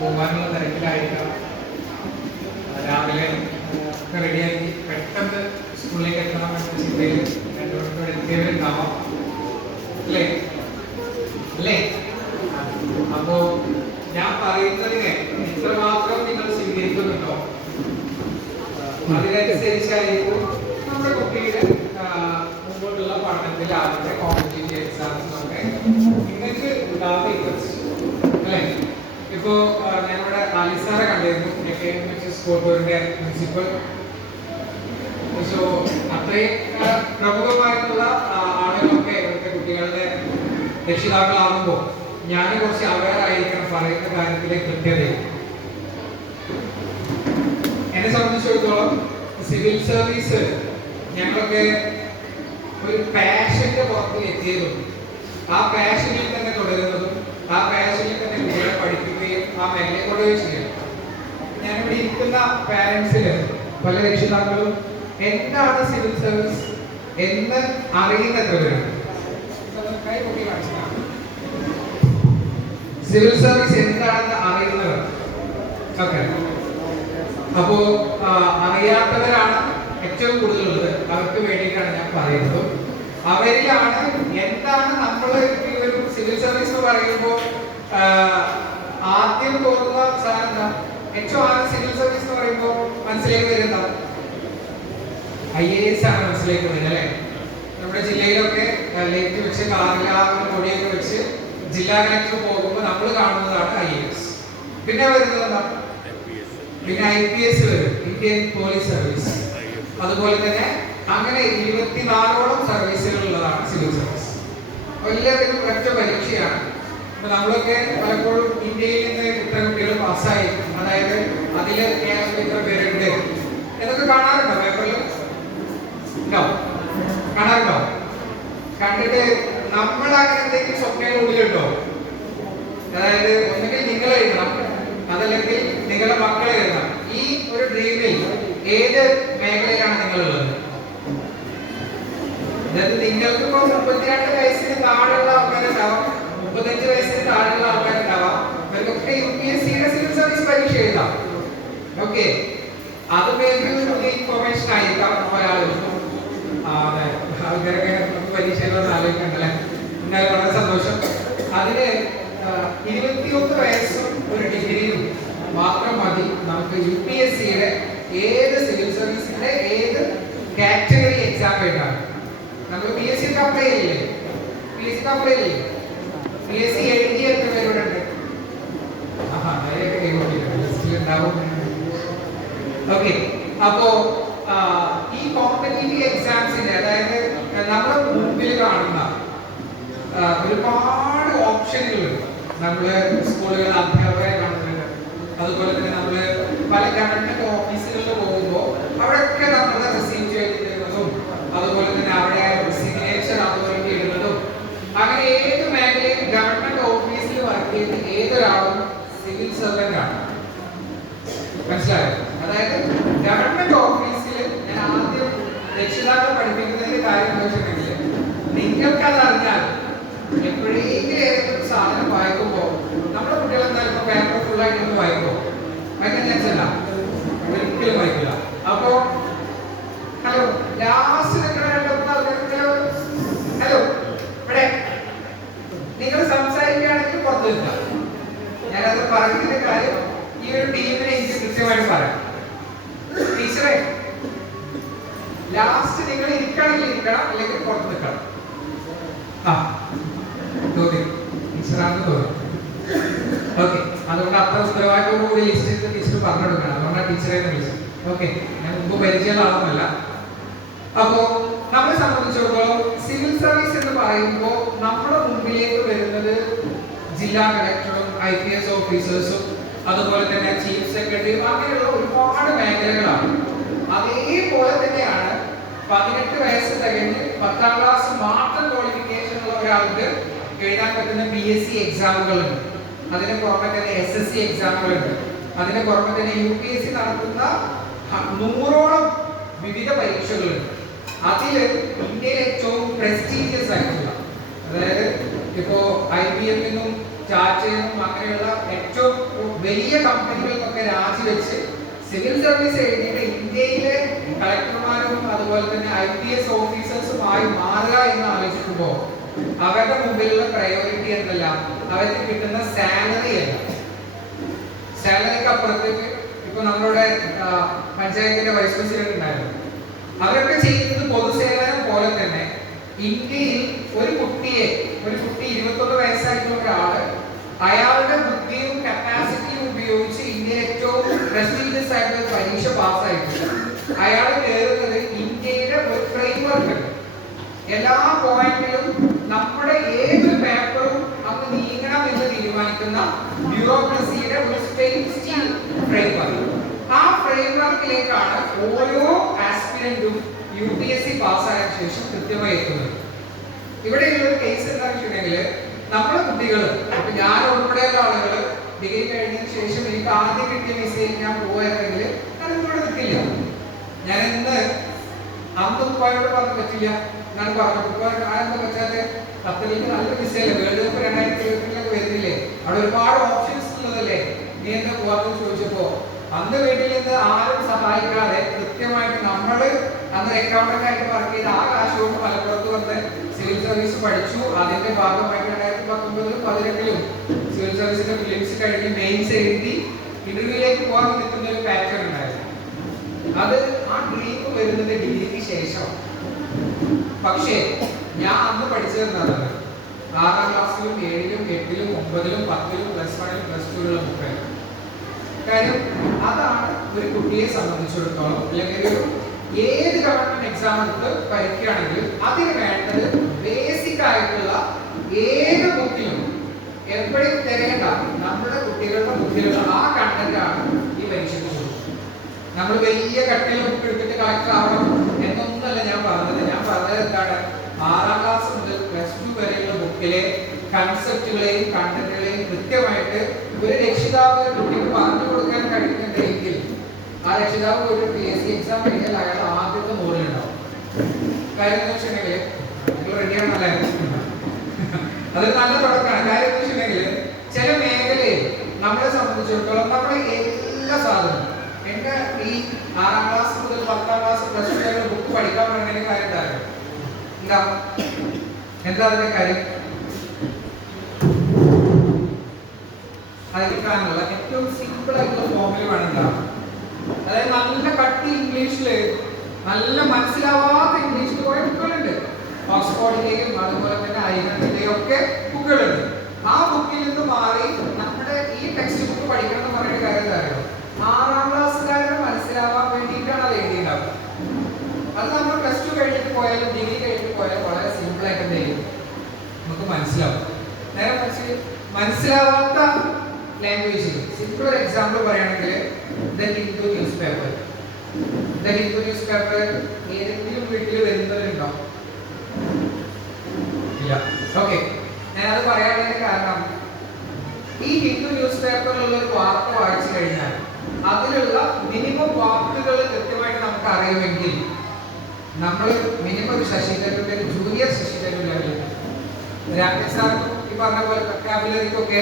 പോകാനുള്ള തിരക്കിലായിരിക്കാം. രാവിലെ ഒക്കെ റെഡിയാക്കി പെട്ടെന്ന് സ്കൂളിലേക്ക് എത്തണം എന്ന ചിന്തയിൽ രണ്ടുപേരും എത്തിയവരുണ്ടാവാം അല്ലേ അല്ലേ? അപ്പോ ഞാൻ പറയുന്നതിനെ എത്രമാത്രം നിങ്ങൾ സ്വീകരിക്കുന്നുണ്ടോ അതിനനുസരിച്ചായിരിക്കും നമ്മുടെ കുട്ടിയുടെ മുമ്പോട്ടുള്ള പഠനത്തിൽ ആദ്യത്തെ കോമ്പറ്റേറ്റീവ് എക്സാംസിനൊക്കെ നിങ്ങൾക്ക് ഉണ്ടാവുന്ന ഇൻട്രസ്റ്റ് അല്ലേ? ഇപ്പോ ഞങ്ങളുടെ ആലിസാറെ കണ്ടിരുന്നു കോട്ടൂരിന്റെ പ്രിൻസിപ്പൽ. സോ അത്രയും പ്രമുഖമായിട്ടുള്ള ആളുകളൊക്കെ ഇവിടുത്തെ കുട്ടികളുടെ രക്ഷിതാക്കളാകുമ്പോൾ ഞാൻ കുറച്ച് അവെയർ ആയിരിക്കണം പറയുന്ന കാര്യത്തിലെ കൃത്യതയിൽ. എന്നെ സംബന്ധിച്ചിടത്തോളം സിവിൽ സർവീസ് ഞങ്ങളൊക്കെ ഒരു പാഷന്റെ പുറത്ത് എത്തിയതും ആ പാഷനിൽ തന്നെ തുടരുന്നതും ആ പാഷനിൽ തന്നെ കുട്ടികളെ പഠിക്കുകയും ആ മേഖലയെ കൊണ്ടുപോയി ചെയ്യണം. ഞാനിവിടെ ഇരിക്കുന്ന പാരന്റ്സില് പല രക്ഷിതാക്കളും എന്താണ് സിവിൽ സർവീസ് എന്ന് അറിയുന്ന എത്ര പേരുണ്ട്? സിവിൽ സർവീസ് എന്താണെന്ന് അറിയുന്നവർ ഓക്കെ. അപ്പോ അറിയാത്തവരാണ് ഏറ്റവും കൂടുതലുള്ളത്. അവർക്ക് വേണ്ടിയിട്ടാണ് ഞാൻ പറയുന്നത്. അവരിലാണ് എന്താണ് നമ്മൾ ഒരു സിവിൽ സർവീസ് എന്ന് പറയുമ്പോൾ ആദ്യം തോന്നുന്ന സാധനം എന്താ? ഏറ്റവും ആദ്യം സിവിൽ സർവീസ് എന്ന് പറയുമ്പോൾ മനസ്സിലേക്ക് വരുന്ന IAS ആണ് മനസ്സിലേക്ക് വരുന്നത് അല്ലേ? നമ്മുടെ ജില്ലയിലൊക്കെ ലേറ്റ് വെച്ച് കൊടിയൊക്കെ വെച്ച് ജില്ലാ കളക്ടർ പോകുമ്പോൾ നമ്മൾ കാണുന്നതാണ് IAS. പിന്നെ വരുന്നത് എന്താ? പിന്നെ IPS വരും, ഇന്ത്യൻ പോലീസ് സർവീസ്. അതുപോലെ തന്നെ അങ്ങനെ 24ഓളം സർവീസുകൾ ഉള്ളതാണ് സിവിൽ സർവീസ്. എല്ലാത്തിനും ഒറ്റ പരീക്ഷയാണ്. അപ്പൊ നമ്മളൊക്കെ പലപ്പോഴും ഇന്ത്യയിൽ നിന്ന് ഇത്ര കുട്ടികൾ പാസ്സായി, അതായത് അതിൽ കേരളത്തിൽ ഇത്ര പേരുണ്ട് എന്നൊക്കെ കാണാറുണ്ടോ? പേപ്പറിൽ ഉണ്ടോ? കാണാറുണ്ടോ? കണ്ടിട്ട് നമ്മൾ അങ്ങനെ എന്തെങ്കിലും സ്വപ്നങ്ങൾ ഉള്ളിലുണ്ടോ? അതായത് ഒന്നുകിൽ നിങ്ങൾ എഴുതണം, അതല്ലെങ്കിൽ നിങ്ങളുടെ മക്കളെ എഴുതണം. ഈ ഒരു ഡ്രീമിൽ ഏത് മേഖലയിലാണ് നിങ്ങളുള്ളത്? അതായത് നിങ്ങൾക്ക് ഇപ്പോൾ 32 വയസ്സിന് താഴെയുള്ള ആൾക്കാരുണ്ടാവാം, 35 വയസ്സിന് താഴെയുള്ള ആൾക്കാരുണ്ടാവാം. ഇവർക്കൊക്കെ UPSCയുടെ സിവിൽ സർവീസ് പരീക്ഷ എഴുതാം. ഓക്കെ, അത് ഇൻഫോർമേഷൻ ആയിരിക്കാം ഒരാളുകൾക്ക്. ആൾക്കാരൊക്കെ പരീക്ഷയിലൊന്നും ആലോചിക്കണ്ടല്ലേ? എന്നാലും വളരെ സന്തോഷം. അതിന് 21 വയസ്സും ഒരു ഡിഗ്രിയും മാത്രം മതി നമുക്ക് UPSCയുടെ ഏത് സിവിൽ സർവീസിന്റെ ഏത് കാറ്റഗറി എക്സാം എഴുതാൻ. നമുക്ക് PSC അപ്ലൈ ചെയ്യില്ലേ? PSC അപ്ലൈ ചെയ്യില്ലേ? PSC എഴുതി എത്ര പേരുടെ ഉണ്ട്? ഓക്കെ. അപ്പോ ഈ കോമ്പറ്റേറ്റീവ് എക്സാംസിന്റെ, അതായത് നമ്മുടെ മുമ്പിൽ കാണുന്ന ഒരുപാട് ഓപ്ഷനുകളുണ്ട്. നമ്മള് സ്കൂളുകളിൽ അധ്യാപകരെ കാണുന്നുണ്ട്. അതുപോലെ തന്നെ നമ്മള് പല ഗവൺമെന്റ് ഓഫീസുകളിൽ പോകുമ്പോൾ അവിടെയൊക്കെ നമ്മൾ റിസീവ് ചെയ്തിരുന്നതും അതുപോലെ തന്നെ അവിടെ സിഗ്നേച്ചർ അതോറിറ്റി ഇടുന്നതും അങ്ങനെ ഏത് മേഖലയും ഗവൺമെന്റ് ഓഫീസിൽ വർക്ക് ചെയ്ത് ഏതൊരാളും സിവിൽ സർവന്റ് ആണ്. മനസ്സിലായോ? അതായത് ഗവൺമെന്റ് ഓഫീസിൽ ഞാൻ ആദ്യം രക്ഷിതാക്കളെ പഠിപ്പിക്കുന്നതിന്റെ കാര്യം വെച്ചിട്ടുണ്ടെങ്കിൽ നിങ്ങൾക്കത് അറിഞ്ഞാൽ എപ്പോഴെങ്കിലും ഏതൊരു സാധനം വായിക്കുമ്പോൾ നമ്മുടെ കുട്ടികൾ എന്തായാലും ഇപ്പൊ പേപ്പർ ഫുള്ളായിട്ട് വായിക്കുമോ? വായിക്കാൻ ചാൻസ് അല്ല, ഒരിക്കലും വായിക്കില്ല. അപ്പോ ഹലോ, ലാസ്റ്റ് ഹലോ ഇവിടെ നിങ്ങൾ സംസാരിക്കുകയാണെങ്കിൽ പുറത്തു നിൽക്കാം. ഞാനത് പറയുന്നതിന്റെ കാര്യം ഈ ഒരു ടീമിനെ എനിക്ക് കൃത്യമായിട്ട് പറയാം. ടീച്ചറെ, ലാസ്റ്റ് നിങ്ങൾ ഇരിക്കണമെങ്കിൽ ഇരിക്കണം, അല്ലെങ്കിൽ പുറത്ത് നിൽക്കണം. തോന്നി ടീച്ചറാണെന്ന് തോന്നി. ഓക്കെ, അതുകൊണ്ട് അത്ര ഉത്തരവാദിത്തോടുകൂടി ലിസ്റ്റ് ടീച്ചർ പറഞ്ഞെടുക്കണം. അതുകൊണ്ടാണ് ടീച്ചറെ വിളിച്ചത്. ഓക്കെ, ഞാൻ മുമ്പ് പരിചയമുള്ള ആളൊന്നുമല്ല. അപ്പോ നമ്മളെ സംബന്ധിച്ചിടത്തോളം സിവിൽ സർവീസ് എന്ന് പറയുമ്പോൾ നമ്മുടെ മുമ്പിലേക്ക് വരുന്നത് ജില്ലാ കളക്ടറും IPS ഓഫീസേഴ്സും അതുപോലെ തന്നെ ചീഫ് സെക്രട്ടറിയും അങ്ങനെയുള്ള ഒരുപാട് മേഖലകളാണ്. അതേപോലെ തന്നെയാണ് 18 വയസ്സ് തികഞ്ഞ് 10ാം ക്ലാസ് മാത്രം ക്വാളിഫിക്കേഷൻ ഉള്ള ഒരാൾക്ക് എഴുതാൻ പറ്റുന്ന PSC എക്സാമുകളുണ്ട്. അതിന് പുറമെ തന്നെ SSC എക്സാമുകളുണ്ട്. അതിന് പുറമെ തന്നെ UPSC നടത്തുന്ന 100ഓളം വിവിധ പരീക്ഷകളുണ്ട്. അതില് ഇന്ത്യയിൽ ഏറ്റവും പ്രസ്റ്റീജിയസ് ആയിട്ടുള്ള, അതായത് ഇപ്പോ IBM നിന്നും ടാറ്റയിൽ നിന്നും അങ്ങനെയുള്ള ഏറ്റവും വലിയ കമ്പനികൾക്കൊക്കെ രാജിവെച്ച് സിവിൽ സർവീസ് എഴുതിയിട്ട് ഇന്ത്യയിലെ കളക്ടർമാരും അതുപോലെ തന്നെ IPS ഓഫീസേഴ്സുമായി മാറുക എന്ന് ആലോചിക്കുമ്പോൾ അവരുടെ മുമ്പിലുള്ള പ്രയോറിറ്റി എന്നല്ല അവർക്ക് കിട്ടുന്ന സാലറി അല്ല. സാലറിക്ക് അപ്പുറത്തേക്ക് ഇപ്പൊ നമ്മളുടെ പഞ്ചായത്തിന്റെ വൈസ് പ്രസിഡന്റ് ഉണ്ടായിരുന്നു, അവരൊക്കെ ചെയ്യുന്നത് പൊതുസേവനം പോലെ തന്നെ ഇന്ത്യയിൽ ഒരു കുട്ടി 21 വയസ്സായിട്ടുള്ള ഒരാള് അയാളുടെ ബുദ്ധിയും കപ്പാസിറ്റിയും ഉപയോഗിച്ച് ഇന്ത്യയിൽ ഏറ്റവും പ്രസ്റ്റീജിയസ് ആയിട്ടുള്ള പരീക്ഷ പാസ്സായിട്ടില്ല. അയാൾ കയറുന്നത് ഇന്ത്യയുടെ ഒരു ഫ്രെയിംവർക്ക് ഉണ്ട്. എല്ലാ പോയിന്റിലും നമ്മുടെ ഏതൊരു പേപ്പറും അങ്ങ് നീങ്ങണം എന്ന് തീരുമാനിക്കുന്ന ബ്യൂറോക്രസിയുടെ ഒരു സ്റ്റേറ്റ് ഫ്രെയിംവർക്ക്. ആ ഫ്രെയിംവർക്കിലേക്കാണ് ഓരോ ആസ്പിരന്റും UPSC പാസ്സായ ശേഷം കൃത്യമായി എത്തുന്നത്. ഇവിടെയുള്ള ഒരു കേസ് എന്താണെന്ന് വെച്ചിട്ടുണ്ടെങ്കിൽ നമ്മുടെ കുട്ടികൾ, ഇപ്പൊ ഞാൻ ഉൾപ്പെടെയുള്ള ആളുകൾ ഡിഗ്രി കഴിഞ്ഞതിന് ശേഷം എനിക്ക് ആദ്യം കിട്ടിയ വിസയിൽ ഞാൻ പോയിരുന്നെങ്കിൽ ഞാൻ ഇവിടെ നിൽക്കില്ല. ഞാൻ അന്ന് ഉപ്പായോട് പറഞ്ഞു പറ്റില്ല എന്നാണ് പറഞ്ഞത്. എന്താ വെച്ചാല് ഖത്തറിലേക്ക് നല്ല വിസയല്ലേ, വേൾഡ് കപ്പ് 2022 വരുന്നില്ലേ, അവിടെ ഒരുപാട് ഓപ്ഷൻസ് ഉള്ളതല്ലേ, നീ എന്താ പോവാന്ന് ചോദിച്ചപ്പോ അന്ന് വീട്ടിൽ നിന്ന് ആരും സഹായിക്കാതെ കൃത്യമായിട്ട് നമ്മള് അന്ന് അക്കൗണ്ടന്റ് ആയിട്ട് വർക്ക് ചെയ്ത് ആ കാശ് കൊണ്ട് മലപ്പുറത്ത് വന്ന് സിവിൽ സർവീസ് പഠിച്ചു. അതിന്റെ ഭാഗമായിട്ട് 2019-18 സിവിൽ സർവീസിന്റെ ഫിലിംസ് കഴിഞ്ഞ് മെയിൻസ് എഴുതി ഇന്റർവ്യൂയിലേക്ക് പോകാൻ നിൽക്കുന്ന ഒരു പാറ്റേൺ ഉണ്ടായിരുന്നു. അത് ആ ഡ്രീം വരുന്നത് ഡിഗ്രിക്ക് ശേഷം. പക്ഷേ ഞാൻ അന്ന് പഠിച്ചതെന്താണ്, 6ാം ക്ലാസ്സിലും 7ലും 8ലും 9ലും 10ലും +1ലും +2ലുള്ള ബുക്കായിരുന്നു. കാര്യം അതാണ് ഒരു കുട്ടിയെ സംബന്ധിച്ചിടത്തോളം, അല്ലെങ്കിൽ ഒരു ഏത് ഗവൺമെന്റ് എക്സാം എടുത്ത് പഠിക്കുകയാണെങ്കിൽ അതിന് വേണ്ടത് ബേസിക് ആയിട്ടുള്ള ഏത് ബുക്കിലും എപ്പോഴും തിരയേണ്ട നമ്മുടെ കുട്ടികളുടെ ബുക്കിലുള്ള ആ കണ്ടന്റാണ് ഈ പരീക്ഷയ്ക്ക് കൊടുക്കുന്നത്. നമ്മൾ വലിയ കട്ടിയുള്ള ബുക്ക് എടുത്തിട്ട് കളക്ടർ ആവണം എന്നൊന്നുമല്ല ഞാൻ പറഞ്ഞത്. ഞാൻ പറഞ്ഞത് എന്താണ്, 6ാം ക്ലാസ് മുതൽ +2 വരെയുള്ള ബുക്കിലെ കൺസെപ്റ്റുകളെയും കണ്ടന്റുകളെയും കൃത്യമായിട്ട് ഒരു രക്ഷിതാവ് കുട്ടിക്ക് പറഞ്ഞു കൊടുക്കാൻ കഴിയുന്നുണ്ടെങ്കിൽ ആ രക്ഷിതാവ് ഒരു PSC എക്സാം കഴിഞ്ഞാൽ അയാൾ ആദ്യത്തെ 100-ലുണ്ടാവും. കാര്യം എന്ന് വെച്ചിട്ടുണ്ടെങ്കിൽ നിങ്ങൾ റെഡിയാണല്ലേ, അതൊരു നല്ല തുടക്കമാണ്. കാര്യം എന്ന് വെച്ചിട്ടുണ്ടെങ്കിൽ ചില മേഖലയിൽ നമ്മളെ സംബന്ധിച്ചിടത്തോളം നമ്മുടെ എല്ലാ സാധനവും, എന്റെ ഈ 6ാം ക്ലാസ് മുതൽ 10ാം ക്ലാസ് +2 വരെ ബുക്ക് പഠിക്കാൻ വേണ്ട കാര്യം എന്താ അതിന്റെ കാര്യം? അതിനുള്ള ഏറ്റവും സിമ്പിൾ ആയിട്ടുള്ള ഫോമിൽ വേണം. അതായത് നല്ല കട്ടി ഇംഗ്ലീഷില്, നല്ല മനസ്സിലാവാത്ത ഇംഗ്ലീഷിൽ കുറെ ബുക്കുകളുണ്ട്. ഓക്സ്ഫോർഡിന്റെയും അതുപോലെ തന്നെ ഐറിന്റെയും ഒക്കെ ബുക്കുകളുണ്ട്. ആ ബുക്കിൽ നിന്ന് മാറി നമ്മുടെ ഈ ടെക്സ്റ്റ് ബുക്ക് പഠിക്കണം എന്ന് പറയുന്ന കാര്യം എന്താ, 6ാം ക്ലാസ്സുകാരന് മനസ്സിലാവാൻ വേണ്ടിയിട്ടാണ് അത് എഴുതിയിട്ടുണ്ടാവുക. അത് നമ്മൾ +2 കഴിഞ്ഞിട്ട് പോയാലും ഡിഗ്രി കഴിഞ്ഞിട്ട് പോയാലും വളരെ സിമ്പിൾ ആയിട്ട് എന്തെങ്കിലും നമുക്ക് മനസ്സിലാവും. നേരെ മനസ്സിലാവാത്ത ലാംഗ്വേജിൽ സിമ്പിൾ ഒരു എക്സാമ്പിൾ പറയുകയാണെങ്കിൽ the Hindu news paper. The Hindu news paper ഏതെങ്കിലും വീട്ടിൽ വരുന്നവരുണ്ടോ? ഇല്ല. ഓക്കെ, ഞാനത് പറയാനുള്ള കാരണം ഈ ഹിന്ദു ന്യൂസ് പേപ്പറിലുള്ള ഒരു വാർത്ത വായിച്ചു കഴിഞ്ഞാൽ അതിലുള്ള മിനിമം വാക്കുകൾ കൃത്യമായിട്ട് നമുക്ക് അറിയുമെങ്കിൽ നമ്മൾ മിനിമം ഒരു ശശി തരൂരിന്റെ ജൂനിയർ ശശി തരൂർ ലെവലിൽ ഈ പറഞ്ഞ പോലെ വൊക്കാബുലറിക്കൊക്കെ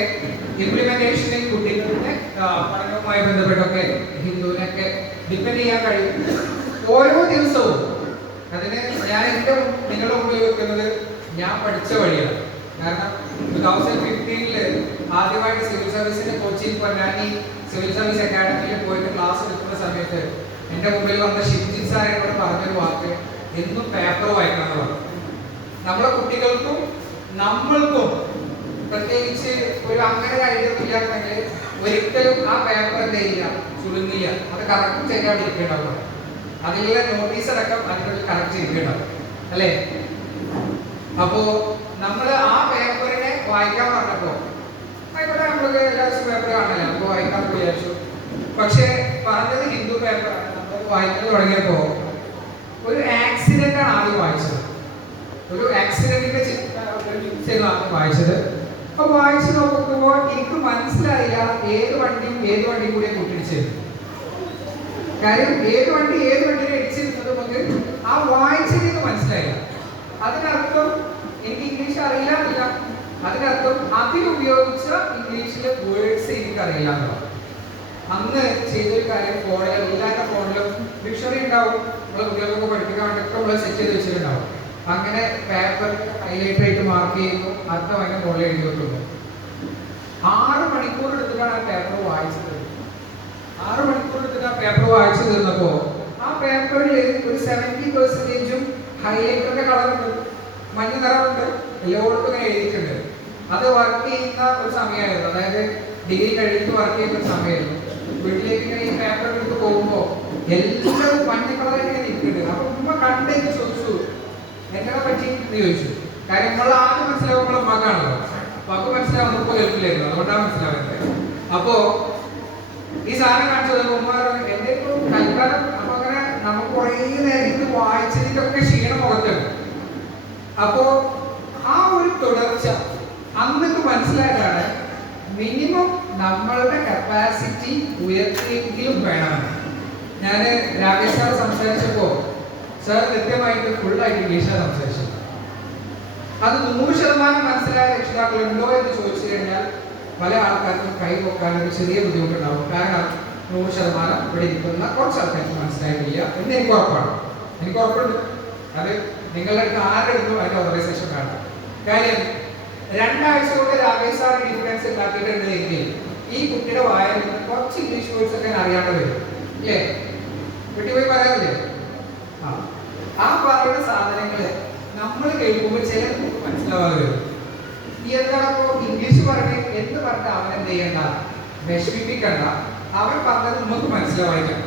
ഇംപ്ലിമെന്റേഷനിൽ കുട്ടികളുടെ പഠനവുമായി ബന്ധപ്പെട്ടൊക്കെ ഹിന്ദുവിനൊക്കെ ഡിപ്പെൻഡ് ചെയ്യാൻ കഴിയും. ഓരോ ദിവസവും അതിന് ഞാൻ നിങ്ങളുടെ മുമ്പിൽ വെക്കുന്നത് ഞാൻ പഠിച്ച വഴിയാണ്. കാരണം 2015 ആദ്യമായിട്ട് സിവിൽ സർവീസിന്റെ കോച്ചിങ് പൊന്നാനി സിവിൽ സർവീസ് അക്കാഡമിയിൽ പോയിട്ട് ക്ലാസ് എടുക്കുന്ന സമയത്ത് എൻ്റെ മുമ്പിൽ വന്ന ഷിംജിത് സാർ എന്നോട് പറഞ്ഞൊരു വാക്ക്, എന്നും പേപ്പർ വായിക്കണം എന്ന് പറഞ്ഞു. നമ്മുടെ കുട്ടികൾക്കും നമ്മൾക്കും പ്രത്യേകിച്ച് ഒരു അങ്ങനെ ഐഡിയ ഒരിക്കലും ആ പേപ്പർ എന്ത് ചെയ്യില്ല, ചുരുങ്ങില്ല. അത് കറക്റ്റ് ചെയ്യാണ്ട് ഇരിക്കേണ്ടാവും. അതിലുള്ള നോട്ടീസ് അടക്കം അതിനുള്ളിൽ കറക്റ്റ് ഇരിക്കേണ്ടാവും അല്ലേ? അപ്പോ നമ്മൾ ആ പേപ്പറിനെ വായിക്കാൻ പറഞ്ഞപ്പോ ആയിക്കോട്ടെ, നമ്മൾക്ക് എല്ലാ ദിവസവും പേപ്പർ കാണണല്ലോ, നമുക്ക് വായിക്കാൻ വിചാരിച്ചു. പക്ഷെ പറഞ്ഞത് ഹിന്ദു പേപ്പറാണ്. നമ്മൾ വായിക്കാൻ തുടങ്ങിയപ്പോ ഒരു ആക്സിഡന്റ് ആണ് ആദ്യം വായിച്ചത്. ഒരു ആക്സിഡന്റിന്റെ ചിത്രം വായിച്ചത്. അപ്പൊ വായിച്ചു നോക്കുമ്പോൾ എനിക്ക് മനസ്സിലായില്ല ഏത് വണ്ടിയും കൂടെ കൂട്ടിടിച്ചത്. കാര്യം ഏത് വണ്ടിനെ ഇടിച്ചിരുന്നത് നമുക്ക് ആ വായിച്ചതിന് മനസ്സിലായില്ല. അതിനർത്ഥം എനിക്ക് ഇംഗ്ലീഷ് അറിയില്ല. അതിനർത്ഥം അതിലുപയോഗിച്ച ഇംഗ്ലീഷിലെ വേർഡ്സ് എനിക്ക് അറിയില്ല എന്നുള്ളത്. അന്ന് ചെയ്തൊരു കാര്യം ഫോണിൽ എല്ലാവരുടെ ഫോണിലും ഡിക്ഷണറി ഉണ്ടാവും, നമ്മളെ കുട്ടികൾക്കൊക്കെ പഠിപ്പിക്കാൻ വേണ്ടിയൊക്കെ നമ്മൾ സെറ്റ് ചെയ്ത് വെച്ചിട്ടുണ്ടാവും. അങ്ങനെ പേപ്പർ ഹൈലൈറ്റ് ആയിട്ട് മാർക്ക് ചെയ്യുന്നു, അർത്ഥം അതിന്റെ മുകളിൽ എഴുതി വെക്കുന്നു. 6 മണിക്കൂർ എടുത്തിട്ടാണ് ആ പേപ്പർ വായിച്ചത്. 6 മണിക്കൂർ എടുത്തിട്ട് ആ പേപ്പർ വായിച്ചു തീർന്നപ്പോ ആ പേപ്പറിൽ ഒരു 70% ഹൈലൈറ്ററിന്റെ കളറുണ്ട്, മഞ്ഞ നിറമുണ്ട്, എല്ലായിടത്തും ഇങ്ങനെ എഴുതിയിട്ടുണ്ട്. അത് വർക്ക് ചെയ്യുന്ന ഒരു സമയമായിരുന്നു, അതായത് ഡിഗ്രി കഴിഞ്ഞിട്ട് വർക്ക് ചെയ്യുന്ന ഒരു സമയമായിരുന്നു. വീട്ടിലേക്ക് ഇങ്ങനെ ഈ പേപ്പർ എടുത്ത് പോകുമ്പോ എല്ലാവരും മഞ്ഞ കളർ ഇങ്ങനെ നിൽക്കുന്നുണ്ട്. അപ്പൊ ഉമ്മ കണ്ടേക്ക് ചോദിച്ചു എങ്ങനെ പറ്റി എന്ന് ചോദിച്ചു. കാര്യം നമ്മൾ ആദ്യം മനസ്സിലാവും നമ്മളെ മകാണല്ലോ, മക്ക് മനസ്സിലാവുന്ന പോലെ കേൾക്കില്ലായിരുന്നു, അതുകൊണ്ടാണ് മനസ്സിലാവുന്നത്. അപ്പോ ഈ സാധനം കാണിച്ചത് ഉമ്മ എന്റെ ഇപ്പൊ തൽക്കാലം അപ്പൊ അങ്ങനെ നമുക്ക് കുറേ നേരം ഇത് വായിച്ചതിന്റെ ഒക്കെ ക്ഷീണം മുഖത്തുണ്ട്. അപ്പോ ആ ഒരു തുടർച്ച അന്നൊക്കെ മനസ്സിലായതാണ് മിനിമം നമ്മളുടെ കപ്പാസിറ്റി ഉയർത്തിയെങ്കിലും വേണമെന്ന്. ഞാൻ രാകേഷ് സാർ സംസാരിച്ചപ്പോ സാർ കൃത്യമായിട്ട് ഫുള്ളായിട്ട് ഇംഗ്ലീഷാണ് സംസാരിച്ചത്. അത് 100% മനസ്സിലായ രക്ഷിതാക്കളുണ്ടോ എന്ന് ചോദിച്ചു കഴിഞ്ഞാൽ പല ആൾക്കാർക്കും കൈ പൊക്കാൻ ഒരു ചെറിയ ബുദ്ധിമുട്ടുണ്ടാവും. കാരണം 100% ഇവിടെ ഇരിക്കുന്ന കുറച്ച് ആൾക്കാർക്ക് മനസ്സിലായിട്ടില്ല എന്ന് എനിക്ക് ഉറപ്പാണ്. എനിക്ക് ഉറപ്പുണ്ട് അത് നിങ്ങളുടെ അടുത്ത് ആരുടെ അടുത്തും അതിന്റെ ഓർഗനൈസേഷൻ കാണാം. കാര്യം 2 ആഴ്ച കൊണ്ട് രാകേഷ് സാർ ഡിഫറൻസ് ഉണ്ടാക്കിയിട്ടുണ്ടെങ്കിൽ ഈ കുട്ടിയുടെ വായിൽ നിന്ന് കുറച്ച് ഇംഗ്ലീഷ് വേർഡ്സ് ഒക്കെ അറിയാണ്ട് വരും, ഇല്ലേ? വീട്ടിൽ പോയി പറയാറില്ലേ? ആ പറയുന്ന സാധനങ്ങള് നമ്മൾ കേൾക്കുമ്പോൾ ചില നമുക്ക് മനസ്സിലാവാതെ വരും. ഈ എന്താണപ്പോ ഇംഗ്ലീഷ് പറഞ്ഞ് എന്ത് പറഞ്ഞ അവൻ എന്ത് ചെയ്യണ്ട, വിഷമിപ്പിക്കണ്ട, അവൻ പറഞ്ഞത് നമുക്ക് മനസ്സിലാവായിക്കണം.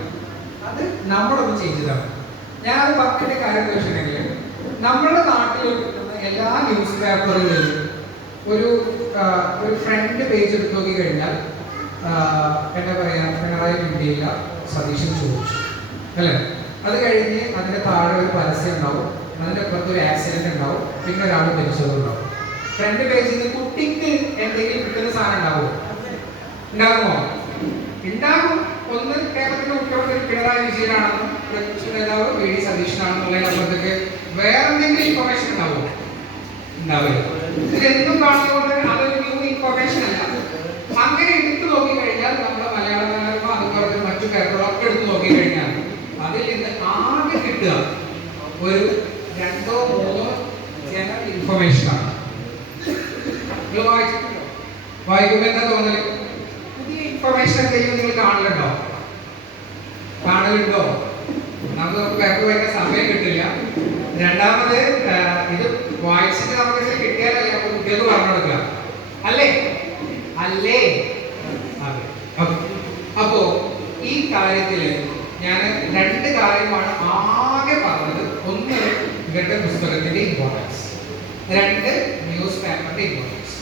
അത് നമ്മളൊന്ന് ചേഞ്ച് ചെയ്താണ്. ഞാൻ പറഞ്ഞതിന്റെ കാര്യം വെച്ചിട്ടുണ്ടെങ്കിൽ നമ്മുടെ നാട്ടിൽ കിട്ടുന്ന എല്ലാ ന്യൂസ് പേപ്പറുകളിലും ഒരു ഫ്രണ്ട് പേജ് എടുത്ത് നോക്കി കഴിഞ്ഞാൽ എന്താ പറയാ, പിണറായി മിണ്ടിയില്ല, സതീശൻ ചോദിച്ചു, അല്ലേ? അത് കഴിഞ്ഞ് അതിന്റെ താഴെ ഒരു പരസ്യം ഉണ്ടാവും, അതിന്റെ പുറത്ത് ഒരു ആക്സിഡന്റ് ഉണ്ടാവും, പിന്നെ ഒരാൾ മരിച്ചതും ഉണ്ടാവും. ഫ്രണ്ട് പേജിൽ കുട്ടിക്ക് എന്തെങ്കിലും കിട്ടുന്ന സാധനം ഉണ്ടാവുമോ? ഉണ്ടാകുമോ? ഉണ്ടാകും. ഒന്ന് കേരളത്തിലെ മുഖ്യമന്ത്രി പിണറായി വിജയനാണെന്നും പ്രതിപക്ഷ നേതാവ് വി ഡി സതീശനാണെന്നുള്ളതിനപ്പുറത്തേക്ക് വേറെ എന്തെങ്കിലും ഇൻഫർമേഷൻ ഉണ്ടാവുമോ? ഉണ്ടാവില്ല. ഇതെന്തും കാണുന്നത് അതൊരു ന്യൂ ഇൻഫർമേഷൻ അല്ല. അങ്ങനെ എടുത്തു നോക്കി കഴിഞ്ഞാൽ നമ്മുടെ മലയാള മനോരമ അതുപോലെ മറ്റു പേപ്പറുകളൊക്കെ എടുത്തു നോക്കി കഴിഞ്ഞാൽ അതിൽ നിന്ന് ആകെ കിട്ടുക ഒരു 2 or 3 ജനറൽ ഇൻഫർമേഷനാണ്. വായിക്കുമ്പോൾ എന്താ തോന്നല്? പുതിയ ഇൻഫർമേഷൻ എന്തെങ്കിലും നിങ്ങൾ കാണലുണ്ടോ? നമുക്ക് പേപ്പർ വായിക്കാൻ സമയം കിട്ടില്ല. രണ്ടാമത് ഇത് വായിച്ചിട്ട് നമുക്ക് കിട്ടിയാലല്ലേ നമുക്ക് കുട്ടികൾക്ക് പറഞ്ഞു കൊടുക്കുക, അല്ലേ? അല്ലേ? അതെ. അപ്പോ ഈ കാര്യത്തില് ഞാൻ 2 കാര്യമാണ് ആകെ പറഞ്ഞത്. ഒന്ന് ഇവരുടെ പുസ്തകത്തിന്റെ ഇമ്പോർട്ടൻസ്, 2 ന്യൂസ് പേപ്പറിന്റെ ഇമ്പോർട്ടൻസ്.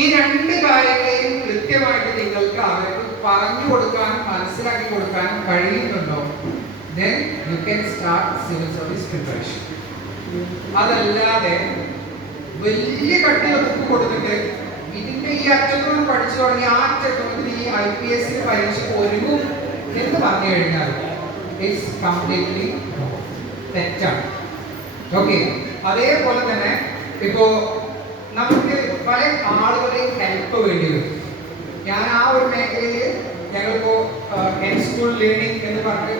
ഈ 2 കാര്യങ്ങളെയും കൃത്യമായിട്ട് നിങ്ങൾക്ക് അവർക്ക് പറഞ്ഞു കൊടുക്കാനും മനസ്സിലാക്കി കൊടുക്കാനും കഴിയുന്നുണ്ടോ? then you can start civil service preparation. അതല്ലാതെ വലിയ കട്ടിയുള്ള ബുക്ക് കൊടുത്തിട്ട് ഇതിന്റെ ഈ അറ്റത്തോട് പഠിച്ചു തുടങ്ങി ആ അറ്റത്തോട് ഈ IPS പരീക്ഷ ഒരുങ്ങും എന്ന് പറഞ്ഞു കഴിഞ്ഞാൽ ഇറ്റ്സ് കംപ്ലീറ്റ്ലി തെറ്റാണ്. ഓക്കെ. അതേപോലെ തന്നെ ഇപ്പോ നമുക്ക് പല ആളുകളെയും ഹെൽപ്പ് വേണ്ടി വരും. ഞാൻ ആ ഒരു മേഖലയിൽ ഞങ്ങളിപ്പോ സ്കൂൾ ലേണിംഗ് എന്ന് പറഞ്ഞു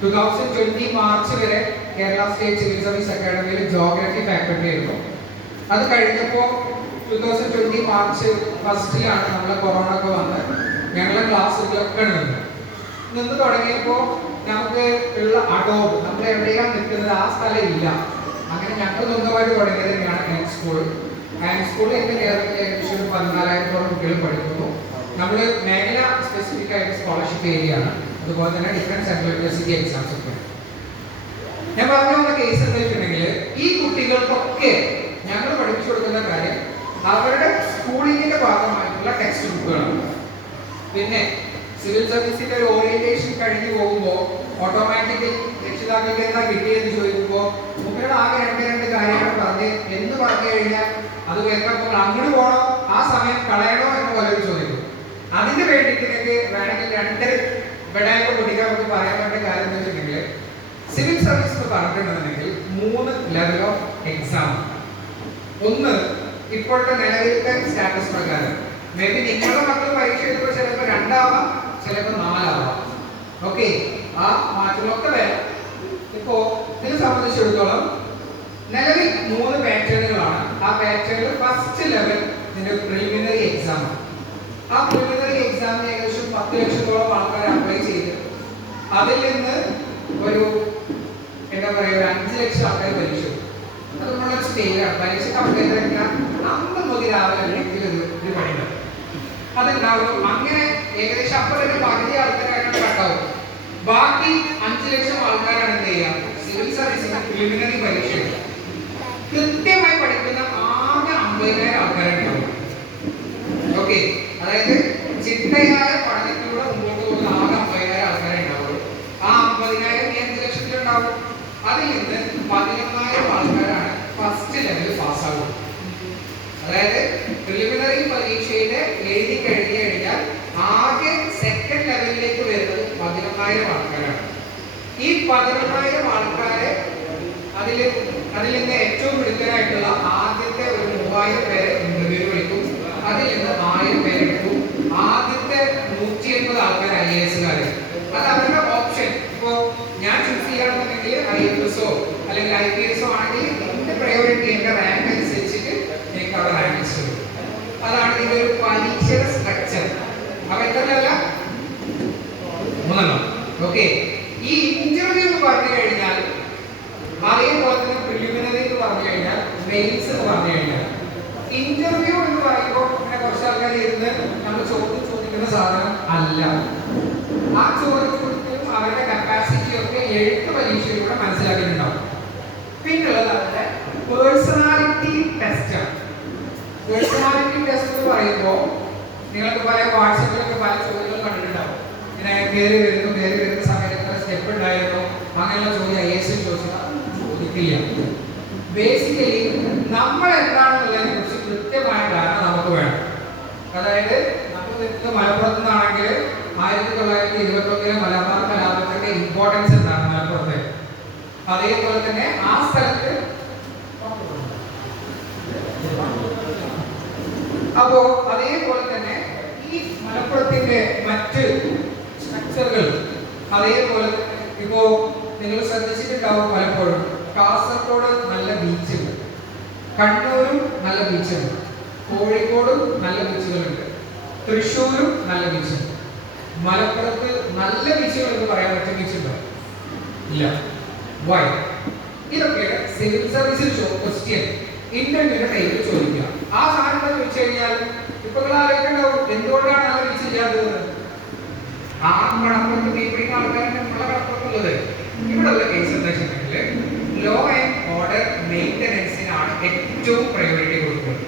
2020 മാർച്ച് വരെ കേരള സ്റ്റേറ്റ് സിവിൽ സർവീസ് അക്കാഡമിയിൽ ജോഗ്രഫി ഫാക്കൽറ്റി ആയിരുന്നു. അത് കഴിഞ്ഞപ്പോൾ 2020 മാർച്ച് ഫസ്റ്റിലാണ് നമ്മളെ കൊറോണ ഒക്കെ വന്ന് ഞങ്ങളെ ക്ലാസ്സുകളൊക്കെ നിന്ന് തുടങ്ങിയപ്പോൾ നമുക്ക് ഉള്ള അഡോബ് നമ്മൾ എവിടെയാണ് നിൽക്കുന്നത് ആ സ്ഥലം ഇല്ല. അങ്ങനെ ഞങ്ങൾ സ്വന്തമായിട്ട് തുടങ്ങിയത് തന്നെയാണ് സ്കൂൾ. സ്കൂളിൽ എൻ്റെ കേരളത്തിൽ ഏകദേശം 14,000-ഓളം കുട്ടികൾ പഠിക്കുന്നു. നമ്മൾ മേഖല സ്പെസിഫിക് ആയിട്ട് സ്കോളർഷിപ്പ് ഏരിയ ആണ്. അതുപോലെ തന്നെ ഡിഫറൻറ്റ് സെൻട്രൽ യൂണിവേഴ്സിറ്റി എക്സാംസ് ഒക്കെ. ഞാൻ പറഞ്ഞു വന്ന കേസ് എന്താ വെച്ചിട്ടുണ്ടെങ്കിൽ ഈ കുട്ടികൾക്കൊക്കെ ഞങ്ങൾ പഠിപ്പിച്ചു കൊടുക്കുന്ന കാര്യം അവരുടെ സ്കൂളിങ്ങിന്റെ ഭാഗമായിട്ടുള്ള ടെക്സ്റ്റ് ബുക്കുകളാണ്. പിന്നെ സിവിൽ സർവീസിന്റെ ഒരു ഓറിയന്റേഷൻ കഴിഞ്ഞു പോകുമ്പോൾ ഓട്ടോമാറ്റിക്കലി രക്ഷിതാക്കൾക്ക് എന്താ കിട്ടിയെന്ന് ചോദിക്കുമ്പോൾ കുട്ടികൾ ആകെ 2 കാര്യങ്ങൾ പറഞ്ഞ് എന്ന് പറഞ്ഞു കഴിഞ്ഞാൽ അത് കേൾക്കുമ്പോൾ അങ്ങോട്ട് പോകണോ ആ സമയം കളയണോ എന്ന് പലരും ചോദിക്കും. അതിന് വേണ്ടിയിട്ട് നിങ്ങൾക്ക് വേണമെങ്കിൽ 2 ബെഡായൊക്കെ കുട്ടിക്കാൻ നമുക്ക് പറയാൻ വേണ്ട കാര്യം എന്ന് വെച്ചിട്ടുണ്ടെങ്കിൽ സിവിൽ സർവീസ് പറഞ്ഞിട്ടുണ്ടെന്നുണ്ടെങ്കിൽ 3 ലെവൽ ഓഫ് എക്സാം. ഒന്ന് ഇപ്പോഴത്തെ നിലവിലത്തെ സ്റ്റാറ്റസ് പ്രകാരം മേ ബി നിങ്ങളുടെ മക്കൾ പരീക്ഷ എഴുതുമ്പോൾ ചിലപ്പോൾ 2 ആവാം, ചിലപ്പോൾ 4 ആവാം. ഓക്കെ, ആ മാറ്റങ്ങളൊക്കെ വരാം. ഇപ്പോ ഇതിനെ സംബന്ധിച്ചിടത്തോളം നിലവിൽ 3 പാറ്റേണുകളാണ്. ആ പാറ്റേണിൽ ഫസ്റ്റ് ലെവൽ ഇതിന്റെ പ്രിലിമിനറി എക്സാം. ആ പ്രിലിമിനറി എക്സാമിന് ഏകദേശം 10 ലക്ഷത്തോളം ആൾക്കാർ അപ്ലൈ ചെയ്ത് അതിൽ നിന്ന് ഒരു എന്താ പറയുക 5 ലക്ഷം ആൾക്കാർ പരീക്ഷ. അത് നമ്മളൊരു സ്റ്റേജാണ്. പരീക്ഷ കംപ്ലീറ്റ് ആക്കിയാൽ അന്ന് മുതൽ രാവിലെ ഒരു പണിയുണ്ട് അതുണ്ടാവും. അങ്ങനെ ഏകദേശം അപ്പോൾ തന്നെ പകുതി ആൾക്കാരായിട്ട് കട്ടാവും. ബാക്കി 5 ലക്ഷം ആൾക്കാരാണ് എന്ത് ചെയ്യുക, സിവിൽ സർവീസിന്റെ പ്രിലിമിനറി പരീക്ഷ കൃത്യമായി പഠിക്കുന്ന ആകെ 50,000 ആൾക്കാരുണ്ടാവും. ഓക്കെ, അതായത് ചിട്ടയായ പഠനത്തിലൂടെ മുമ്പോട്ട് പോകുന്ന ആകെ 50,000 ആൾക്കാരെ ഉണ്ടാവുള്ളൂ. ആ 50,000 ഈ 5 ലക്ഷത്തിലുണ്ടാവും. അതിൽ നിന്ന് 11,000 ആൾക്കാരാണ് ഫസ്റ്റ് ലെവൽ പാസ്സാവുക. അതായത് പ്രിലിമിനറി പരീക്ഷയുടെ എഴുതി കഴിഞ്ഞാൽ ആകെ സെക്കൻഡ് ലെവലിലേക്ക് വരുന്നത് 11,000 ആൾക്കാരാണ്. ഈ 11,000 ആൾക്കാരെ അതിൽ നിന്ന് ഏറ്റവും മിടുക്കരായിട്ടുള്ള ആദ്യത്തെ ഒരു 3,000 പേരെ ഇന്റർവ്യൂ വിളിക്കും. അതിൽ നിന്ന് 1,000 പേരെടുക്കും. ആദ്യത്തെ 180 ആൾക്കാർ IAS. അത് അവരുടെ ഓപ്ഷൻ. ഇപ്പോ ഞാൻ ചൂസ് ചെയ്യുകയാണെന്നുണ്ടെങ്കിൽ IAS അല്ലെങ്കിൽ IPS ആണെങ്കിൽ എന്റെ പ്രയോറിറ്റി എന്റെ റാങ്ക് അനുസരിച്ചിട്ട് എനിക്ക് അവിടെ റാങ്ക് ലിസ്റ്റ് വരും. അതാണ് ഇതിന്റെ ഒരു പരീക്ഷയുടെ സ്ട്രക്ചർ. അപ്പൊ എത്രയല്ല 3. ഓക്കെ, ഈ ഇന്റർവ്യൂ എന്ന് പറഞ്ഞു കഴിഞ്ഞാൽ അതേപോലെ തന്നെ പ്രിലിമിനറി എന്ന് പറഞ്ഞു കഴിഞ്ഞാൽ മെയിൻസ് എന്ന് പറഞ്ഞു കഴിഞ്ഞാൽ ഇന്റർവ്യൂ എന്ന് പറയുമ്പോൾ ഇങ്ങനെ കുറച്ച് ആൾക്കാർ ഇരുന്ന് നമ്മൾ ചോദിക്കുന്ന സാധനം അല്ല. ആ ചോദ്യത്തിനും അവരുടെ കപ്പാസിറ്റി ഒക്കെ എഴുത്ത് പരീക്ഷയിലൂടെ മനസ്സിലാക്കിയിട്ടുണ്ടാവും. പിന്നുള്ളത് അവരുടെ പേഴ്സണാലിറ്റി ടെസ്റ്റ്. പേഴ്സണാലിറ്റി ടെസ്റ്റ് എന്ന് പറയുമ്പോൾ നിങ്ങൾക്ക് പല വാട്സപ്പിലൊക്കെ പല ചോദ്യങ്ങൾ കണ്ടിട്ടുണ്ടാവും. ഇങ്ങനെ കയറി വരുന്ന സമയത്ത് എത്ര സ്റ്റെപ്പ് ഉണ്ടായിരുന്നു അങ്ങനെയുള്ള ചോദ്യം IAS ചോദിക്കില്ല. ബേസിക്കലി നമ്മൾ എന്താണെന്നുള്ളതിനെ കുറിച്ച് കൃത്യമായ ധാരണ നമുക്ക് വേണം. അതായത് നമ്മൾ വരുന്നത് മലപ്പുറത്ത് നിന്നാണെങ്കിൽ 1921 മലബാർ കലാപത്തിന്റെ ഇമ്പോർട്ടൻസ് എന്താണ് മലപ്പുറത്തെ, അതേപോലെ തന്നെ ആ സ്ഥലത്ത് അപ്പോ അതേപോലെ തന്നെ ഈ മലപ്പുറത്തിന്റെ മറ്റ് സ്ട്രക്ചറുകൾ അതേപോലെ ഇപ്പോ നിങ്ങൾ ശ്രദ്ധിച്ചിട്ടുണ്ടാവും പലപ്പോഴും കാസർഗോഡ് നല്ല ബീച്ചുണ്ട്, കണ്ണൂരും നല്ല ബീച്ചുണ്ട്, കോഴിക്കോടും നല്ല ബീച്ചുകളുണ്ട്, തൃശ്ശൂരും നല്ല ബീച്ചുണ്ട്. മലപ്പുറത്ത് നല്ല ബീച്ചുകൾ എന്ന് പറയാൻ പറ്റിയ ബീച്ചുണ്ടോ? ഇല്ല. വൈ? ഇതൊക്കെ സിവിൽ സർവീസിൽ ക്വസ്റ്റ്യൻ ഇന്റർവ്യൂവിന്റെ ടൈമിൽ ചോദിക്കുക. ആ സാധനം ചോദിച്ചു കഴിഞ്ഞാൽ ഇപ്പൊ ആലോചിക്കണ്ടാവും എന്തുകൊണ്ടാണ് നല്ല ബീച്ച് ഇല്ലാത്തത്. ആ കടപ്പുറത്ത് തീപിടിക്കുന്ന ആൾക്കാരുടെ നമ്മളെ കടപ്പുറത്തുള്ളത്. ഇവിടെ ഉള്ള കേസ് എന്താ വെച്ചിട്ടുണ്ടെങ്കിൽ ലോ ആൻഡ് ഓർഡർ മെയിൻ്റനൻസിനാണ് ഏറ്റവും പ്രയോറിറ്റി കൊടുക്കുന്നത്.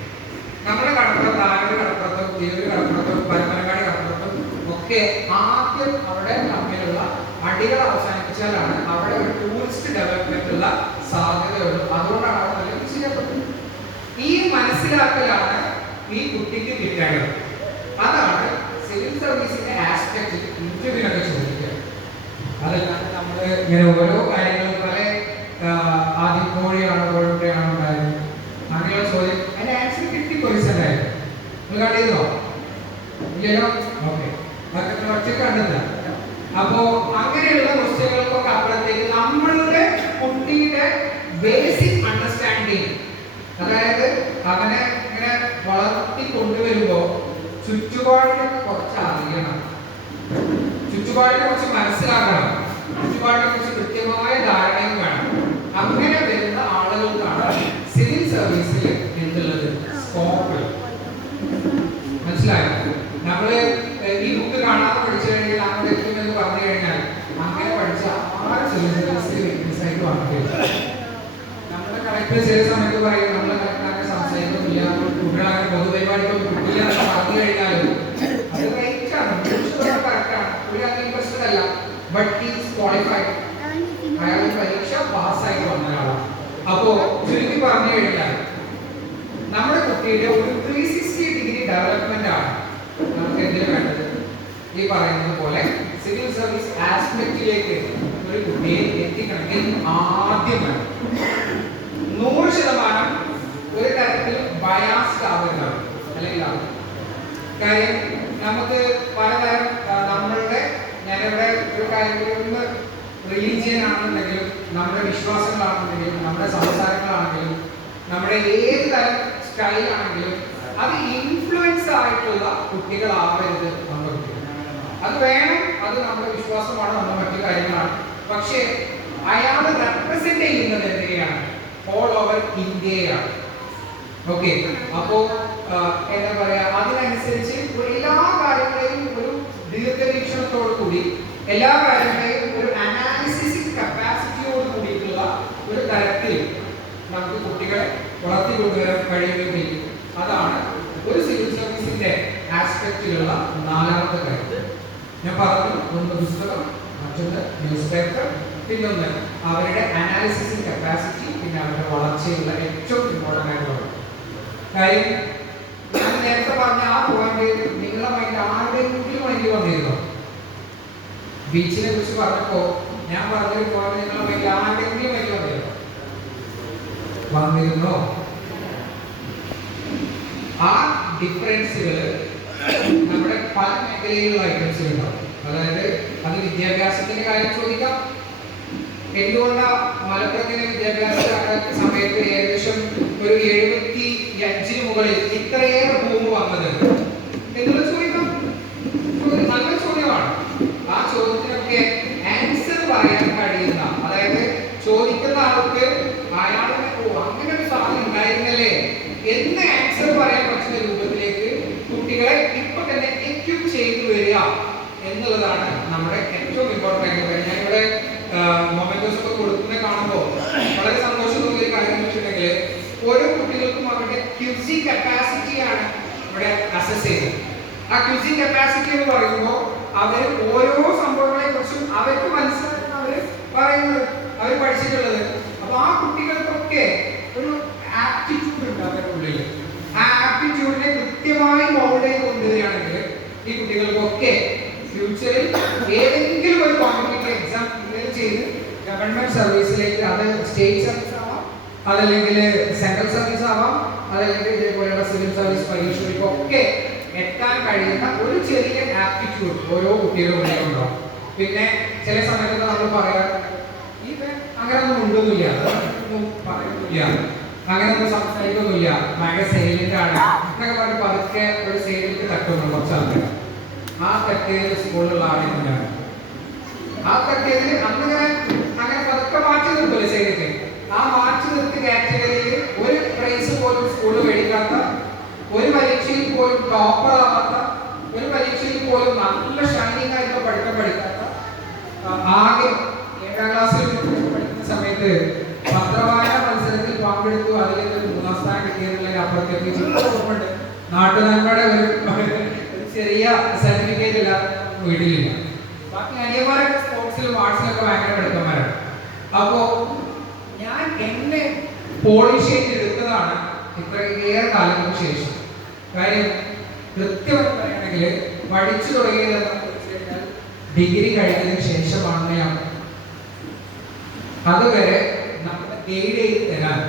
നമ്മുടെ കടപ്പുറത്ത് ആരുടെ കടപ്പുറത്തും തിരൂർ കടപ്പുറത്തും പരമനങ്ങാടി കടപ്പുറത്തും ഒക്കെ ആദ്യം അവിടെ തമ്മിലുള്ള അടികൾ അവസാനിപ്പിച്ചാലാണ് അവിടെ ഒരു ടൂറിസ്റ്റ് ഡെവലപ്മെന്റ് ഉള്ള സാധ്യതയുള്ളൂ. അതുകൊണ്ടാണ് അവിടെ നല്ല വിഷയപ്പെട്ടത്. ഈ മനസ്സിലാക്കലാണ് ഈ കുട്ടിക്ക് കിട്ടേണ്ടത്. അതാണ് സിവിൽ സർവീസിന്റെ ആസ്പെക്ട് ഇന്റർവ്യൂവിനൊക്കെ ചോദിക്കുക. അതല്ലാതെ നമ്മൾ ഇങ്ങനെ ഓരോ കാര്യങ്ങളും പല ആദ്യം കോഴിയാണോ കോഴിമുട്ടയാണോ ഉണ്ടായത് അങ്ങനെയുള്ള ചോദ്യം അതിന്റെ ആൻസർ കിട്ടി പോലീസുണ്ടായിരുന്നു. നിങ്ങൾ കണ്ടിരുന്നോ? ഇല്ലല്ലോ. ഓക്കെ, അതൊക്കെ ഒറ്റയ്ക്ക് കണ്ടില്ല. അപ്പോ അങ്ങനെയുള്ള ക്വസ്റ്റ്യനുകൾക്കൊക്കെ അപ്പുറത്തേക്ക് നമ്മളുടെ കുട്ടിയുടെ ബേസിക് അണ്ടർസ്റ്റാൻഡിങ്, അതായത് അവനെ ഇങ്ങനെ വളർത്തി കൊണ്ടുവരുമ്പോ ചുറ്റുപാടിനൊക്കെ കുറച്ച് അറിയണം, ചുറ്റുപാടിനെ കുറിച്ച് മനസ്സിലാക്കണം, ചുറ്റുപാടിനെ കുറിച്ച് കൃത്യമായ ധാരണയും വേണം. അങ്ങനെ വരുന്ന ആളുകൾക്കാണ് സിവിൽ സർവീസിൽ എന്തുള്ളത് സ്കോപ്പ്. മനസ്സിലായോ? നമ്മള് ഈ ബുക്ക് കാണാതെ പഠിച്ചു കഴിഞ്ഞാൽ അങ്ങനെ എത്തുമെന്ന് പറഞ്ഞു കഴിഞ്ഞാൽ അങ്ങനെ പഠിച്ച ആറ് സിവിൽ സർവീസിൽ വെയിറ്റീസ് ആയിട്ട് വന്നിട്ടില്ല. നമ്മുടെ കളക്ടർ ചില സമയത്ത് പറയും നമ്മളെ കളക്ടറെ സംശയിക്കുന്നില്ല, കുട്ടികളെ പൊതുപരിപാടിക്കൊന്നും കിട്ടില്ല എന്ന് പറഞ്ഞു കഴിഞ്ഞാലും അത് റൈറ്റാണ്, കറക്റ്റാണ്. ഒരു അങ്ങനെ പ്രശ്നമല്ല. ബട്ട് ഹീസ് ക്വാളിഫൈഡ്, അയാൾ പരീക്ഷ പാസ്സായിട്ട് വന്ന ഒരാളാണ്. അപ്പോ ചുരുക്കി പറഞ്ഞു കഴിഞ്ഞാൽ നമ്മുടെ കുട്ടിയുടെ ഒരു 360 ഡിഗ്രി ഡെവലപ്മെന്റ് ആണ് നമുക്ക് എന്തിനു വേണ്ടത്. ഈ പറയുന്നത് പോലെ സിവിൽ സർവീസ് ആസ്പെക്റ്റിലേക്ക് ഒരു കുട്ടിയെ എത്തിക്കണമെങ്കിൽ ആദ്യം വേണം 100% ഒരു തരത്തിൽ ബയാസ്ഡ് ആവുന്നതാണ്. അല്ലെങ്കിൽ കാര്യം നമുക്ക് പലതരം നമ്മളുടെ ഞാനിവിടെ ഒരു കാര്യത്തിലൊന്ന് റിലീജിയൻ ആണെന്നുണ്ടെങ്കിലും നമ്മുടെ വിശ്വാസങ്ങളാണെന്നുണ്ടെങ്കിലും നമ്മുടെ സംസാരങ്ങളാണെങ്കിലും നമ്മുടെ ഏത് തരം സ്റ്റൈൽ ആണെങ്കിലും അത് ഇൻഫ്ലുവൻസ് ആയിട്ടുള്ള കുട്ടികളാവരുത് നമ്മുടെ കുട്ടികൾ. അത് വേണം, അത് നമ്മുടെ വിശ്വാസമാണ്, നമ്മുടെ മറ്റു കാര്യങ്ങളാണ്. പക്ഷേ അയാൾ റെപ്രസെന്റ് ചെയ്യുന്നത് എന്തൊക്കെയാണ്? ഓൾ ഓവർ ഇന്ത്യയാണ്. ഓക്കെ, അപ്പോ എന്താ പറയാ, അതിനനുസരിച്ച് എല്ലാ കാര്യങ്ങളെയും ഒരു ദീർഘവീക്ഷണത്തോടു കൂടി എല്ലാ കാര്യങ്ങളെയും ഒരു അനാലിസിസ് കപ്പാസിറ്റിയോട് കൂടിയിട്ടുള്ള ഒരു തരത്തിൽ നമുക്ക് കുട്ടികളെ വളർത്തിക്കൊണ്ടുവരാൻ കഴിയുകയും ചെയ്യും. അതാണ് ഒരു സിവിൽ സർവീസിന്റെ ആസ്പെക്റ്റിലുള്ള നാലാമത്തെ കാര്യം. ഞാൻ പറഞ്ഞു, ഒന്ന് പുസ്തകം, മറ്റൊന്ന് ന്യൂസ് പേപ്പർ, പിന്നൊന്ന് അവരുടെ അനാലിസിസ് കപ്പാസിറ്റി, പിന്നെ അവരുടെ വളർച്ചയുള്ള ഏറ്റവും ഇമ്പോർട്ടൻ്റ് ആയിട്ടുള്ള കാര്യം. ഞാൻ നേരത്തെ പറഞ്ഞ ആ പോയിന്റ് നിങ്ങളുടെ മൈൻഡ് ആരുടെയെങ്കിലും മൈൻഡിൽ വന്നിരുന്നോ? ബീച്ചിനെ കുറിച്ച് പറഞ്ഞപ്പോ ഞാൻ പറഞ്ഞൊരു പോയിന്റ് നിങ്ങളുടെ മൈൻഡിൽ ആരുടെയെങ്കിലും മൈൻഡിൽ വന്നിരുന്നോ? ആ ഡിഫറൻസുകൾ നമ്മുടെ പല മേഖലയിലുള്ള ഐറ്റംസിൽ ഉണ്ടാവും. അതായത് അത് വിദ്യാഭ്യാസത്തിന്റെ കാര്യം ചോദിക്കാം. എന്തുകൊണ്ടാണ് മലപ്പുറത്തിന് വിദ്യാഭ്യാസ സമയത്ത് ഏകദേശം ഒരു 75 മുകളിൽ ഇത്രയേറെ ഭൂമി വന്നത് എന്നുള്ള ചോദിക്കാം. നല്ല ചോദ്യമാണ്. ആ ചോദ്യത്തിനൊക്കെ ആൻസർ പറയാൻ കഴിയുന്ന, അതായത് ചോദിക്കുന്ന ആൾക്ക് അയാളെ അങ്ങനെ ഒരു സാധനം ഉണ്ടായിരുന്നല്ലേ എന്ന് ആൻസർ പറയാൻ പറ്റുന്ന രൂപത്തിലേക്ക് കുട്ടികളെ ഇപ്പൊ തന്നെ എക്യൂപ്പ് ചെയ്തു വരിക എന്നുള്ളതാണ് നമ്മുടെ ഏറ്റവും ഇമ്പോർട്ടൻ്റ് ആയിട്ടുള്ള കാര്യം. ഞാനിവിടെ മൊമെന്റോസ് ഒക്കെ കൊടുക്കുന്നത് കാണുമ്പോൾ വളരെ സന്തോഷം തോന്നിയ ഒരു കാര്യം എന്ന് വെച്ചിട്ടുണ്ടെങ്കിൽ ഓരോ കുട്ടികൾക്കും അവരുടെ ക്യൂസി കപ്പാസിറ്റിയാണ് ഇവിടെ അസസ് ചെയ്യുന്നത്. ആ ക്യൂസി കപ്പാസിറ്റി എന്ന് പറയുമ്പോൾ അവർ ഓരോ സംഭവങ്ങളെ കുറിച്ചും അവർക്ക് മനസ്സിലാക്കാൻ അവർ പറയുന്നത്, അവർ പഠിച്ചിട്ടുള്ളത്. അപ്പൊ ആ കുട്ടികൾക്കൊക്കെ ഒരു ആപ്റ്റിറ്റ്യൂഡ് ഉണ്ട് അവരുടെ ഉള്ളിൽ. ആ ആപ്റ്റിറ്റ്യൂഡിനെ കൃത്യമായി മോൾഡ് ചെയ്ത് കൊണ്ടുവരികയാണെങ്കിൽ ഈ കുട്ടികൾക്കൊക്കെ ഫ്യൂച്ചറിൽ ഏതെങ്കിലും ഒരു കോമ്പറ്റീറ്റീവ് എക്സാം ക്ലിയർ ചെയ്ത് ഗവൺമെന്റ് സർവീസിലേക്ക്, അത് സ്റ്റേറ്റ് സർവീസ് ആവാം, അതല്ലെങ്കിൽ സെൻട്രൽ സർവീസ് ആവാം, അതല്ലെങ്കിൽ ഇതേപോലെയുള്ള സിവിൽ സർവീസ് പരീക്ഷകൾക്കൊക്കെ എത്താൻ കഴിയുന്ന ഒരു ചെറിയ ആപ്റ്റിറ്റ്യൂഡ് ഓരോ കുട്ടികളും ഉണ്ടാവും. പിന്നെ ചില സമയത്ത് നമ്മൾ പറയാം, ഇത് അങ്ങനെയൊന്നും ഉണ്ടൊന്നുമില്ല, ഒന്നും പറയുന്നില്ല, അങ്ങനെയൊന്നും സംസാരിക്കൊന്നുമില്ല, ഭയങ്കര സൈലന്റ് ആണ് എന്നൊക്കെ പറഞ്ഞ് പതുക്കെ ഒരു സൈലന്റ് തട്ടുന്നു കുറച്ച് ആൾക്കാർ. ആ തട്ടിയതിൽ സ്കൂളിലുള്ള ആളെയാണ്. ആ തട്ടിയതിൽ അങ്ങനെ പതുക്കെ മാറ്റി നിർത്തുമല്ലോ സൈലന്റ്. ആ മാറ്റി നിർത്തി കാറ്റഗറിയിൽ ഒരു പ്രൈസ് പോലും സ്കൂളിൽ മേടിക്കാത്ത, ഒരു പരീക്ഷയിൽ പോലും ടോപ്പർ ആവാത്ത, ഒരു പരീക്ഷയിൽ പോലും നല്ല ഷൈനിങ് ആയിട്ടുള്ള പഠിക്കാത്ത, ആകെ 7ാം ക്ലാസ്സിൽ പഠിക്കുന്ന സമയത്ത് പത്രവായന മത്സരത്തിൽ പങ്കെടുത്തു, അതിൽ 3ാം സ്ഥാനം കിട്ടിയതിനുള്ള അപ്പുറത്തേക്ക് നാട്ടുനന്മയുടെ ഒരു ചെറിയ സർട്ടിഫിക്കറ്റ് ഇല്ല വീട്ടിലില്ല. ബാക്കി അനിയന്മാരൊക്കെ സ്പോർട്സിലും ആർട്സിലൊക്കെ ഭയങ്കര പഠിത്തന്മാരാണ്. അപ്പോ ഞാൻ എന്നെ പോളിഷ് ചെയ്തെടുത്തതാണ് ഇത്രയേറെ കാലങ്ങൾക്ക് ശേഷം. കാര്യം കൃത്യമായി പറയുകയാണെങ്കിൽ പഠിച്ചു തുടങ്ങിയത് ഡിഗ്രി കഴിഞ്ഞതിന് ശേഷമാണ്. ഞാൻ അതുവരെ നമ്മുടെ ഗൈഡ് ചെയ്ത് തരാൻ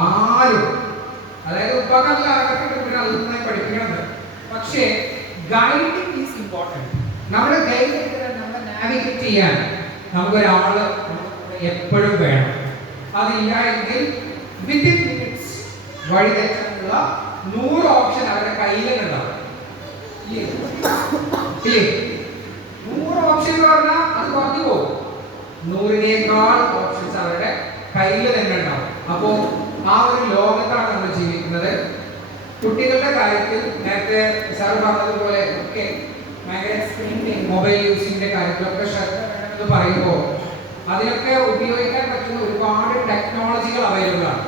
ആരും, അതായത് ഉപ്പക്കല്ല ആർക്കൊക്കെ നന്നായി പഠിപ്പിക്കണത്, പക്ഷേ ഗൈഡിങ് ഈസ് ഇമ്പോർട്ടൻറ്റ്. നമ്മുടെ ഗൈഡ് ചെയ്ത് തരാൻ, നമ്മളെ നാവിഗേറ്റ് ചെയ്യാൻ നമുക്കൊരാള് എപ്പോഴും വേണം. അതില്ല എങ്കിൽ വിത്തിൻ മിനിറ്റ്സ് വഴി തെറ്റാനുള്ള 100 ഓപ്ഷൻ അവരുടെ കയ്യിലുണ്ടാവും. 100 ഓപ്ഷൻ എന്ന് പറഞ്ഞാൽ അത് കുറഞ്ഞു പോകും. 100-നേക്കാൾ ഓപ്ഷൻസ് അവരുടെ കയ്യിൽ തന്നെ ഉണ്ടാവും. അപ്പോ ആ ഒരു ലോകത്താണ് നമ്മൾ ജീവിക്കുന്നത്. കുട്ടികളുടെ കാര്യത്തിൽ നേരത്തെ സാർ പറഞ്ഞതുപോലെ ഒക്കെ ഭയങ്കര സ്ക്രീനിങ്, മൊബൈൽ യൂസിന്റെ കാര്യത്തിലൊക്കെ ശ്രദ്ധ വേണമെന്ന് പറയുമ്പോൾ അതിനൊക്കെ ഉപയോഗിക്കാൻ പറ്റുന്ന ഒരുപാട് ടെക്നോളജികൾ അവൈലബിൾ ആണ്.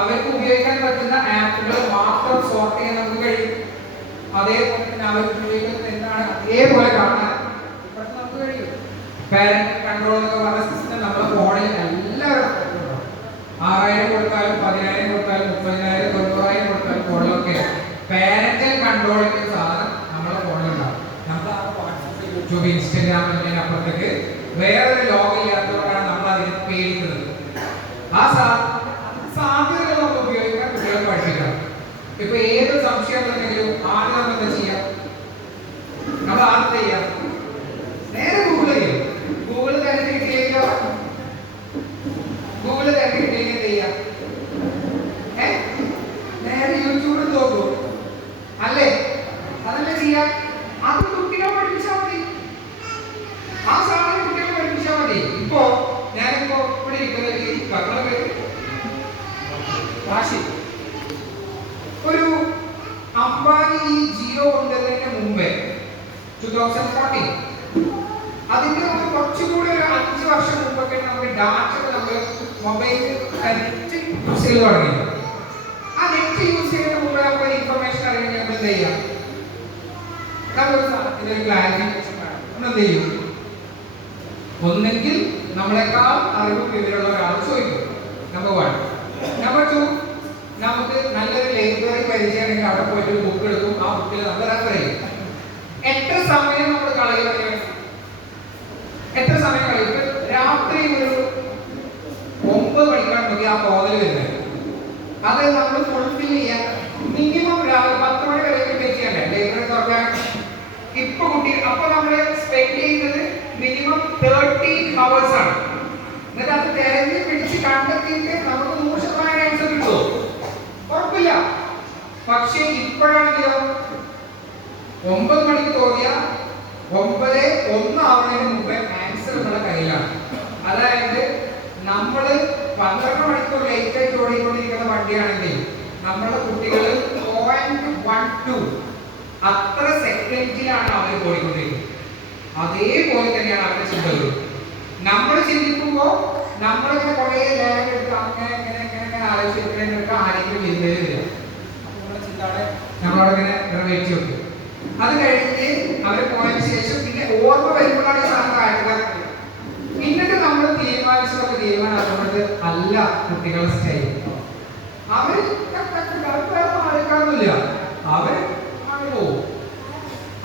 അവർക്ക് ഉപയോഗിക്കാൻ പറ്റുന്ന ആപ്പുകൾ മാത്രം സോർട്ട് ചെയ്യാൻ നമുക്ക് കഴിയും. അതേപോലെ തന്നെ അവർക്ക് ഉപയോഗിക്കുന്നത് എന്താണ് അതേപോലെ കാണാൻ ഇപ്പോഴത്തെ നമുക്ക് കഴിയും. പാരന്റ് കൺട്രോൾ എന്നൊക്കെ പറഞ്ഞ സിസ്റ്റം നമ്മുടെ ഫോണിൽ എല്ലാവരും 6000 കൊടുത്താലും 10000 കൊടുത്താലും 30,000 90,000 കൊടുത്താലും ഫോണിലൊക്കെ പാരന്റൽ കൺട്രോളിന്റെ സാധനം നമ്മുടെ ഫോണിലുണ്ടാവും. നമ്മൾ ആ വാട്സാപ്പ്, യൂട്യൂബ്, ഇൻസ്റ്റാഗ്രാം എന്നതിന് അപ്പുറത്തേക്ക് വേറൊരു ലോകമില്ലാത്തതുകൊണ്ടാണ് നമ്മൾ അതിനെ പേടിക്കുന്നത്. ആ സാധ്യതകൾ നമ്മൾ ഉപയോഗിക്കാൻ കുട്ടികളെ പഠിപ്പിക്കണം. ഇപ്പൊ ഏത് സംശയം ഉണ്ടെങ്കിലും ആദ്യം നമ്മൾ എന്താ ചെയ്യാം? ചെയ്യാം? അത് കുട്ടികളെ പഠിപ്പിച്ചാൽ മതി. ആ സാധനം കുട്ടികളെ പഠിപ്പിച്ചാൽ മതി. ഇപ്പോ ഞാനിപ്പോ ഇവിടെ ഇരിക്കുന്നത് ഈ കർണ പേര് വാശി ഒരു അംബാനി ഈ ജിയോ കൊണ്ടുവന്നതിന് മുമ്പേ 2014 അതിന്റെ കുറച്ചുകൂടി ഒരു 5 വർഷം മുമ്പൊക്കെ നമുക്ക് ഡാറ്റ നമ്മൾ മൊബൈൽ നെറ്റ് യൂസ് ചെയ്ത് തുടങ്ങി. ആ നെറ്റ് യൂസ് ചെയ്യുന്ന മുമ്പേ നമുക്ക് ഇൻഫർമേഷൻ അറിയാൻ നമ്മൾ എന്ത് ചെയ്യാം? ഇതൊരു ക്ലാരിഫിക്കേഷൻ വേണം. നമ്മൾ എന്ത് ചെയ്യും? ഒന്നെങ്കിൽ നമ്മളെക്കാൾ അറിവ് വിവരമുള്ള ഒരാൾ ചോദിക്കും. നമ്പർ 1. നമ്പർ 2, നമുക്ക് നല്ലൊരു ലൈബ്രറി പരിചയമാണെങ്കിൽ അവിടെ പോയിട്ട് ഒരു ബുക്ക് എടുക്കും. ആ ബുക്കിൽ നമ്മൾ റെഫർ ചെയ്യും. എത്ര സമയം നമ്മൾ കളയുക? എത്ര സമയം കളയും? രാത്രി ഒരു 9 മണിക്കാണ് നോക്കി ആ പോകൽ വരുന്നത്. അത് നമ്മൾ ഫുൾഫിൽ ചെയ്യാൻ മിനിമം രാവിലെ 10 മണി വരെ ചെയ്യണ്ടേ ലൈബ്രറി തുറക്കാൻ? ഇപ്പൊ കുട്ടി അപ്പൊ നമ്മൾ സ്പെൻഡ് ചെയ്യുന്നത് മിനിമം 13 hours ആണ്. എന്നിട്ട് അത് തിരഞ്ഞ് പിടിച്ച് കണ്ടെത്തിയിട്ട് നമുക്ക് 100% ആൻസർ കിട്ടുമോ? ഉറപ്പില്ല. പക്ഷേ ഇപ്പോഴാണെങ്കിലോ 9 മണിക്ക് തോന്നിയ 9:01 ആവുന്നതിന് മുമ്പേ ആൻസർ നമ്മുടെ കയ്യിലാണ്. അതായത് നമ്മൾ 12 മണിക്കൂർ ലേറ്റ് ആയിട്ട് ഓടിക്കൊണ്ടിരിക്കുന്ന വണ്ടിയാണെങ്കിൽ നമ്മുടെ കുട്ടികൾ 0.12 അത്ര സെക്കൻഡിലാണ് അവർ ഓടിക്കൊണ്ടിരിക്കുന്നത്. അതേപോലെ തന്നെയാണ് അവരുടെ ചിന്തകൾ. നമ്മൾ ചിന്തിക്കുമ്പോൾ നമ്മളിങ്ങനെ കുറേ ലാഗ് എടുത്ത് അങ്ങനെ ഇങ്ങനെ ആലോചിച്ചിട്ട് ആരെങ്കിലും ചിന്തയില്ല. അപ്പോൾ നമ്മുടെ ചിന്തകളെ നമ്മളവിടെ ഇങ്ങനെ നിറവേറ്റി വെക്കും. അത് കഴിഞ്ഞ് അവർ പോയതിനു ശേഷം പിന്നെ ഓർമ്മ വരുമ്പോഴാണ് സാധനം കാര്യങ്ങൾ. എന്നിട്ട് നമ്മൾ തീരുമാനിച്ചത് അല്ല കുട്ടികളെ സ്റ്റൈൽ. അവർ ആൾക്കാരൊന്നുമില്ല, അവർ പോകും.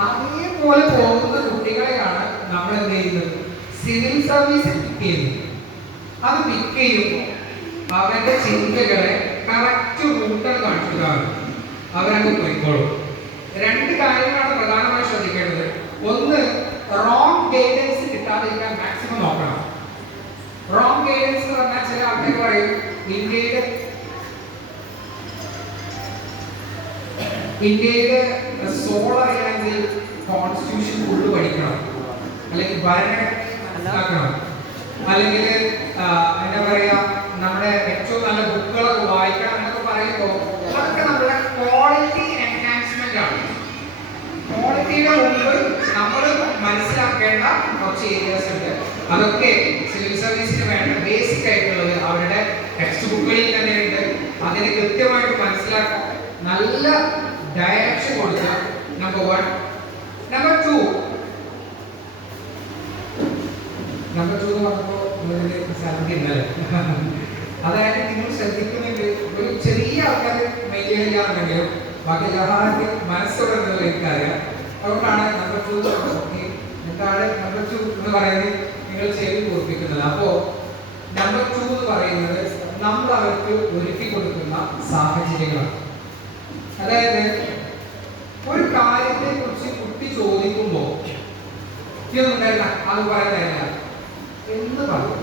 അതേപോലെ പോകുന്ന കുട്ടികളെയാണ് നമ്മൾ എന്ത് ചെയ്യുന്നത്? സിവിൽ സർവീസ് പിക്ക് ചെയ്യുന്നത്. അത് പിക്ക് ചെയ്യുമ്പോൾ അവരുടെ ചിന്തകളെ കറക്റ്റ് റൂട്ടുകൾ കാണിക്കുന്നതാണ്. അവരങ്ങ് പോയിക്കോളും. 2 കാര്യങ്ങളാണ് പ്രധാനമായി ശ്രദ്ധിക്കേണ്ടത്. ഒന്ന്, റോങ് ഗൈഡൻസ് കിട്ടാതിരിക്കാൻ മാക്സിമം നോക്കണം. റോങ് ഗൈഡൻസ് എന്ന് പറഞ്ഞാൽ ചില ആൾക്കാർ പറയും ഇന്ത്യയിലെ സോൾ അറിയണമെങ്കിൽ കോൺസ്റ്റിറ്റ്യൂഷൻ ഫുള്ള് പഠിക്കണം, അല്ലെങ്കിൽ ഭരണഘടന മനസ്സിലാക്കണം, അല്ലെങ്കിൽ എന്താ പറയാ നമ്മുടെ ഏറ്റവും നല്ല ബുക്കുകളൊക്കെ വായിക്കണം എന്നൊക്കെ പറയുമ്പോൾ അതൊക്കെ നമ്മുടെ ക്വാളിറ്റി എൻഹാൻസ്മെന്റ് ആണ്. ക്വാളിറ്റിയുടെ മുമ്പ് നമ്മൾ മനസ്സിലാക്കേണ്ട കുറച്ച് ഏരിയാസ് ഉണ്ട്. അതൊക്കെ സിവിൽ സർവീസിന് വേണ്ട ബേസിക് ആയിട്ടുള്ളത് അവരുടെ ടെക്സ്റ്റ് ബുക്കുകളിൽ തന്നെ ഉണ്ട്. അതിനെ കൃത്യമായിട്ട് മനസ്സിലാക്കാൻ നല്ല ഡയറക്ഷൻ കൊടുക്കുക. നമ്പർ 1. നമ്പർ 2 എന്ന് പറഞ്ഞപ്പോൾ ശ്രദ്ധിക്കുന്നത് അതായത് നിങ്ങൾ ശ്രദ്ധിക്കുന്നെങ്കിൽ ഒരു ചെറിയ ആൾക്കാർ മെയിൻറ്റെയിൻ ചെയ്യാറുണ്ടെങ്കിലും ബാക്കി എല്ലാവരുടെ മനസ്സോടെ എനിക്കറിയാം. അതുകൊണ്ടാണ് നമ്പർ 2 എന്താണ് നമ്പർ 2 എന്ന് പറയുന്നത് നിങ്ങൾ ചെയ്ത് പൂർത്തിക്കുന്നത്. അപ്പോൾ നമ്പർ 2 എന്ന് പറയുന്നത് നമ്മൾ അവർക്ക് ഒരുക്കി കൊടുക്കുന്ന സാഹചര്യങ്ങളാണ്. അതായത് ഒരു കാര്യത്തെ കുറിച്ച് കുട്ടി ചോദിക്കുമ്പോൾ ഇതൊന്നുണ്ടായില്ല അത് പറയുന്നില്ല എന്ന് പറയും.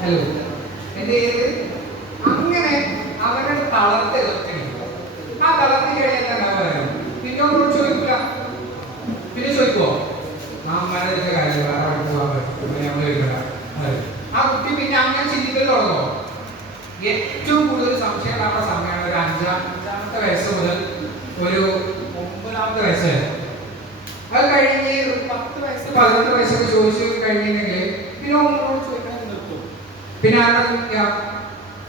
ഹലോ എന്റെ അങ്ങനെ അവരുടെ തളർത്ത് എതിർക്കണം. ആ തളർത്തിന്റെ ഇടയിൽ എന്താ പറയുന്നത്? പിന്നോട് ചോദിക്കില്ല. പിന്നെ ചോദിക്കുവോ മനസ്സിന്റെ കാര്യം വേറെ പോകാൻ പറ്റും. ആ കുട്ടി പിന്നെ അങ്ങനെ ചിന്തിക്കൽ തുടങ്ങോ? ഏറ്റവും കൂടുതൽ സംശയം ഉണ്ടാകുന്ന സമയമാണ് ഒരു 5-ാമത്തെ വയസ്സ് മുതൽ ഒരു 9-ാമത്തെ വയസ്സ് വരെ. അത് കഴിഞ്ഞ് ഒരു 10 വയസ്സ് 11 വയസ്സൊക്കെ ചോദിച്ചു കഴിഞ്ഞിട്ടുണ്ടെങ്കിൽ പിന്നെ ഒന്നോട് ചോദിക്കാൻ നിർത്തും. പിന്നെ ആരോട് ചോദിക്കാം?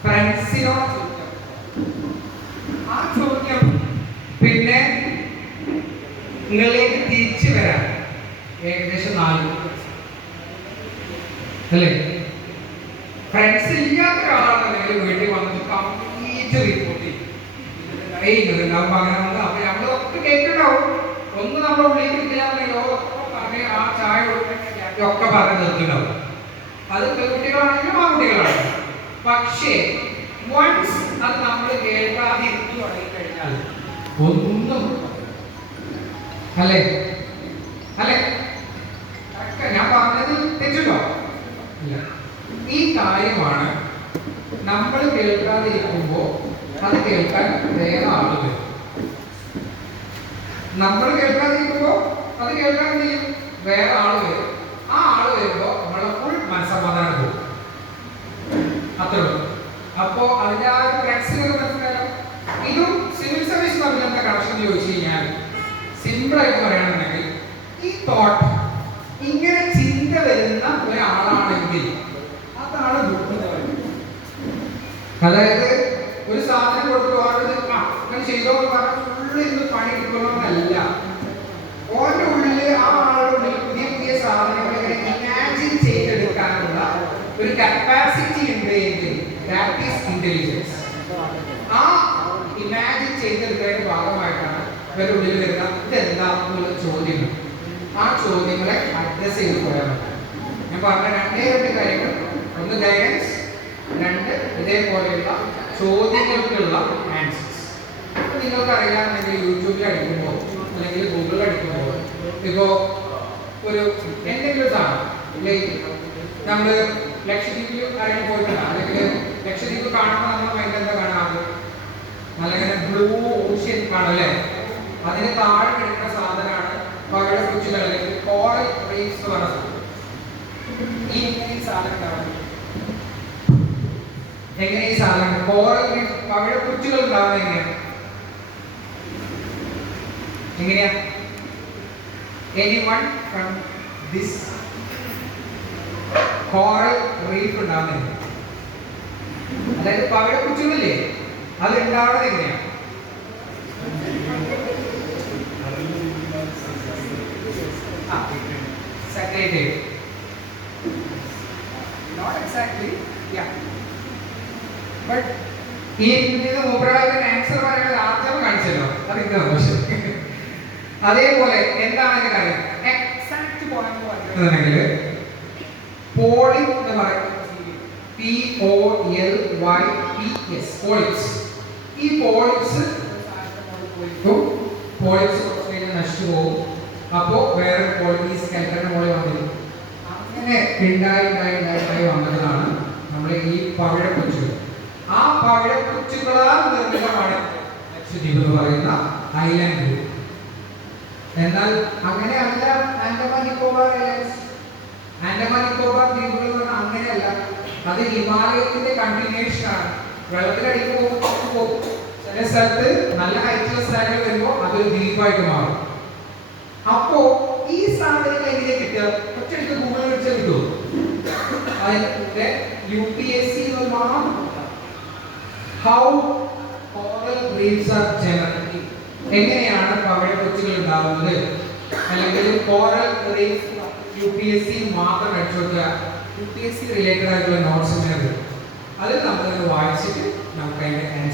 ഫ്രണ്ട്സിനോട് ചോദിക്കാം. ആ ചോദ്യം പിന്നെ നിങ്ങളിലേക്ക് തിരിച്ചു വരാൻ ഏകദേശം 4 അല്ലേ? ഫ്രണ്ട്സ് ഇല്ലാത്ത ഒരാളാണെന്നുണ്ടെങ്കിൽ വീട്ടിൽ വന്നിട്ട് കംപ്ലീറ്റ് റിപ്പോർട്ട് ചെയ്യും. അങ്ങനെ വന്ന് അപ്പൊ നമ്മളൊക്കെ കേട്ടിട്ടുണ്ടാവും. ഒന്ന് നമ്മുടെ ഉള്ളിലേക്ക് ഇരിക്കാന്നുണ്ടെങ്കിലോ പറഞ്ഞ് ആ ചായ ഒക്കെ പറഞ്ഞ് നിർത്തിണ്ടാവും. അത് പെൺകുട്ടികളാണെങ്കിലും ആൺകുട്ടികളാണെങ്കിലും. പക്ഷേ വൺസ് അത് നമ്മൾ കേൾക്കാതെ ഇരുന്ന് തുടങ്ങി കഴിഞ്ഞാൽ ഒന്നും അല്ലേ അല്ലേ? ഞാൻ പറഞ്ഞതിൽ തെറ്റുണ്ടോ? ഇല്ല. ഈ കാര്യമാണ് നമ്മൾ കേൾക്കാതിരിക്കുമ്പോൾ അത് കേൾക്കാൻ വേറെ ആളുകൾ. നമ്മൾ കേൾക്കാതിരിക്കുമ്പോൾ അത് കേൾക്കാൻ ചെയ്യും വേറെ ആള് വരും. ആ ആള് വരുമ്പോൾ നമ്മളെ ഫുൾ മനസ്സമാധാനം പോകും. അത്രേ ഉള്ളൂ. അപ്പോ അതിന്റെ ആ ഒരു ഫ്ലെക്സിനൊക്കെ മനസ്സിലായോ? ഇതും സിവിൽ സർവീസ് തമ്മിൽ എന്താ കണക്ഷൻ ചോദിച്ചു കഴിഞ്ഞാൽ സിമ്പിൾ ആയിട്ട് പറയുകയാണെന്നുണ്ടെങ്കിൽ ഈ തോട്ട് ഇങ്ങനെ ചിന്ത വരുന്ന ഒരാളാണെങ്കിൽ അതാണ് ബുദ്ധിത. അതായത് ഒരു സാധനം കൊടുത്ത് അങ്ങനെ ചെയ്തോ എന്ന് പറഞ്ഞാൽ ഫുള്ള് ഇന്ന് പണി എടുക്കണമെന്നല്ല. ഓന്റെ ഉള്ളില് ആ ആളുടെ ഉള്ളിൽ പുതിയ പുതിയ സാധനങ്ങൾ ഇങ്ങനെ ഇമാജിൻ ചെയ്തെടുക്കാനുള്ള ഒരു കപ്പാസിറ്റി ഉണ്ട് എങ്കിൽ ദാറ്റ് ഈസ് ഇന്റലിജൻസ്. ആ ഇമാജിൻ ചെയ്തെടുക്കുന്നതിന്റെ ഭാഗമായിട്ടാണ് ഇവരുടെ ഉള്ളിൽ വരുന്ന ഇതെന്താ എന്നുള്ള ചോദ്യങ്ങൾ. ആ ചോദ്യങ്ങളെ അഡ്രസ് ചെയ്ത് പോയാൽ മതി. ഞാൻ പറഞ്ഞ രണ്ട് കാര്യങ്ങൾ, ഒന്ന് ഗൈഡൻസ്, രണ്ട് ഇതേപോലെയുള്ള ചോദ്യങ്ങൾക്കുള്ള ആൻസേഴ്സ്. നിങ്ങൾക്കറിയാമെങ്കിൽ യൂട്യൂബിൽ അടിക്കുമ്പോൾ അല്ലെങ്കിൽ ഗൂഗിളിൽ അടിക്കുമ്പോൾ ഇപ്പോൾ ഒരു എന്തെങ്കിലും സാധനം നമ്മൾ ലക്ഷദ്വീപിൽ അറിയാൻ പോയിട്ടുണ്ട്, അല്ലെങ്കിൽ ലക്ഷദ്വീപ് കാണുമ്പോൾ നമ്മൾ മൈൻഡ് എന്താ കാണാറ്? നല്ല ബ്ലൂ ഓഷ്യൻ കാണല്ലേ? അതിന് താഴെ കിടക്കുന്ന സാധനമാണ് പവിഴ കുച്ചുകൾ അല്ലെങ്കിൽ കോറൽ റീഫ്സ് എന്ന് പറഞ്ഞ സാധനം. ഈ സാധനം ഉണ്ടാവുന്നത് എങ്ങനെ? ഈ സാധനം കോറൽ റീഫ് പവിഴ കുച്ചുകൾ ഉണ്ടാവുന്നത് എങ്ങനെയാ? Anyone from this coral reef ഉണ്ടാവുന്നത്? അതായത് പവിഴ കുച്ചുകളില്ലേ, അത് ഉണ്ടാവുന്നത് എങ്ങനെയാ? Secreted. Not exactly. Yeah. But ഈ മൂപ്പരാളിന്റെ ആൻസർ പറയാൻ ആർജവം കാണിച്ചല്ലോ, അതെന്താ പക്ഷേ അതേപോലെ എന്താണ് കാര്യം? എക്സാക്ട് പോയിന്റ് പറഞ്ഞിട്ടുണ്ടെങ്കിൽ പോളി എന്ന് പറയുന്നത് POLYPS പോളിപ്സ്. ഈ പോളിപ്സ് നശിച്ചു പോകും. അപ്പോ വേറെ പോളിപ്പീസ് കൽക്കട്ട പോലെ വന്നിരുന്നു. അങ്ങനെ ഉണ്ടായി വന്നതാണ് നമ്മൾ ഈ പവിഴക്കുച്ചുകൾ. ആ പവിഴക്കുച്ചുകളാൽ നിർമ്മിതമാണ് ലക്ഷദ്വീപ് എന്ന് പറയുന്ന ഐലൻഡ്. എന്നാൽ അങ്ങനെയല്ല ആൻഡമാൻ നിക്കോബാർ ഐലൻഡ്സ്. ആൻഡമാൻ നിക്കോബാർ ദ്വീപുകൾ എന്ന് പറഞ്ഞാൽ അങ്ങനെയല്ല. അത് ഹിമാലയത്തിന്റെ കണ്ടിന്യൂഷൻ ആണ്. വെള്ളത്തിലടിക്ക് പോകും. ചില സ്ഥലത്ത് നല്ല ഹൈറ്റുള്ള സ്ഥലങ്ങൾ വരുമ്പോൾ അതൊരു ദ്വീപായിട്ട് മാറും. അപ്പോ ഈ സാധനങ്ങൾ എങ്ങനെ കിട്ടുക? ഒറ്റയടിക്ക് ഗൂഗിളിൽ വെച്ചാൽ കിട്ടുമോ? അതിന്റെ UPSC how coral reefs are generated, എങ്ങനെയാണ് പവിഴക്കൊച്ചുകൾ ഉണ്ടാവുന്നത്, അല്ലെങ്കിൽ കോറൽ റീഫ് UPSC മാത്രം അടിച്ചുകൊടുക്കുക. UPSC റിലേറ്റഡ് ആയിട്ടുള്ള നോട്ട്സ് അതിൽ നമ്മൾ വായിച്ചിട്ട് നമുക്ക് അതിന്റെ ആൻസർ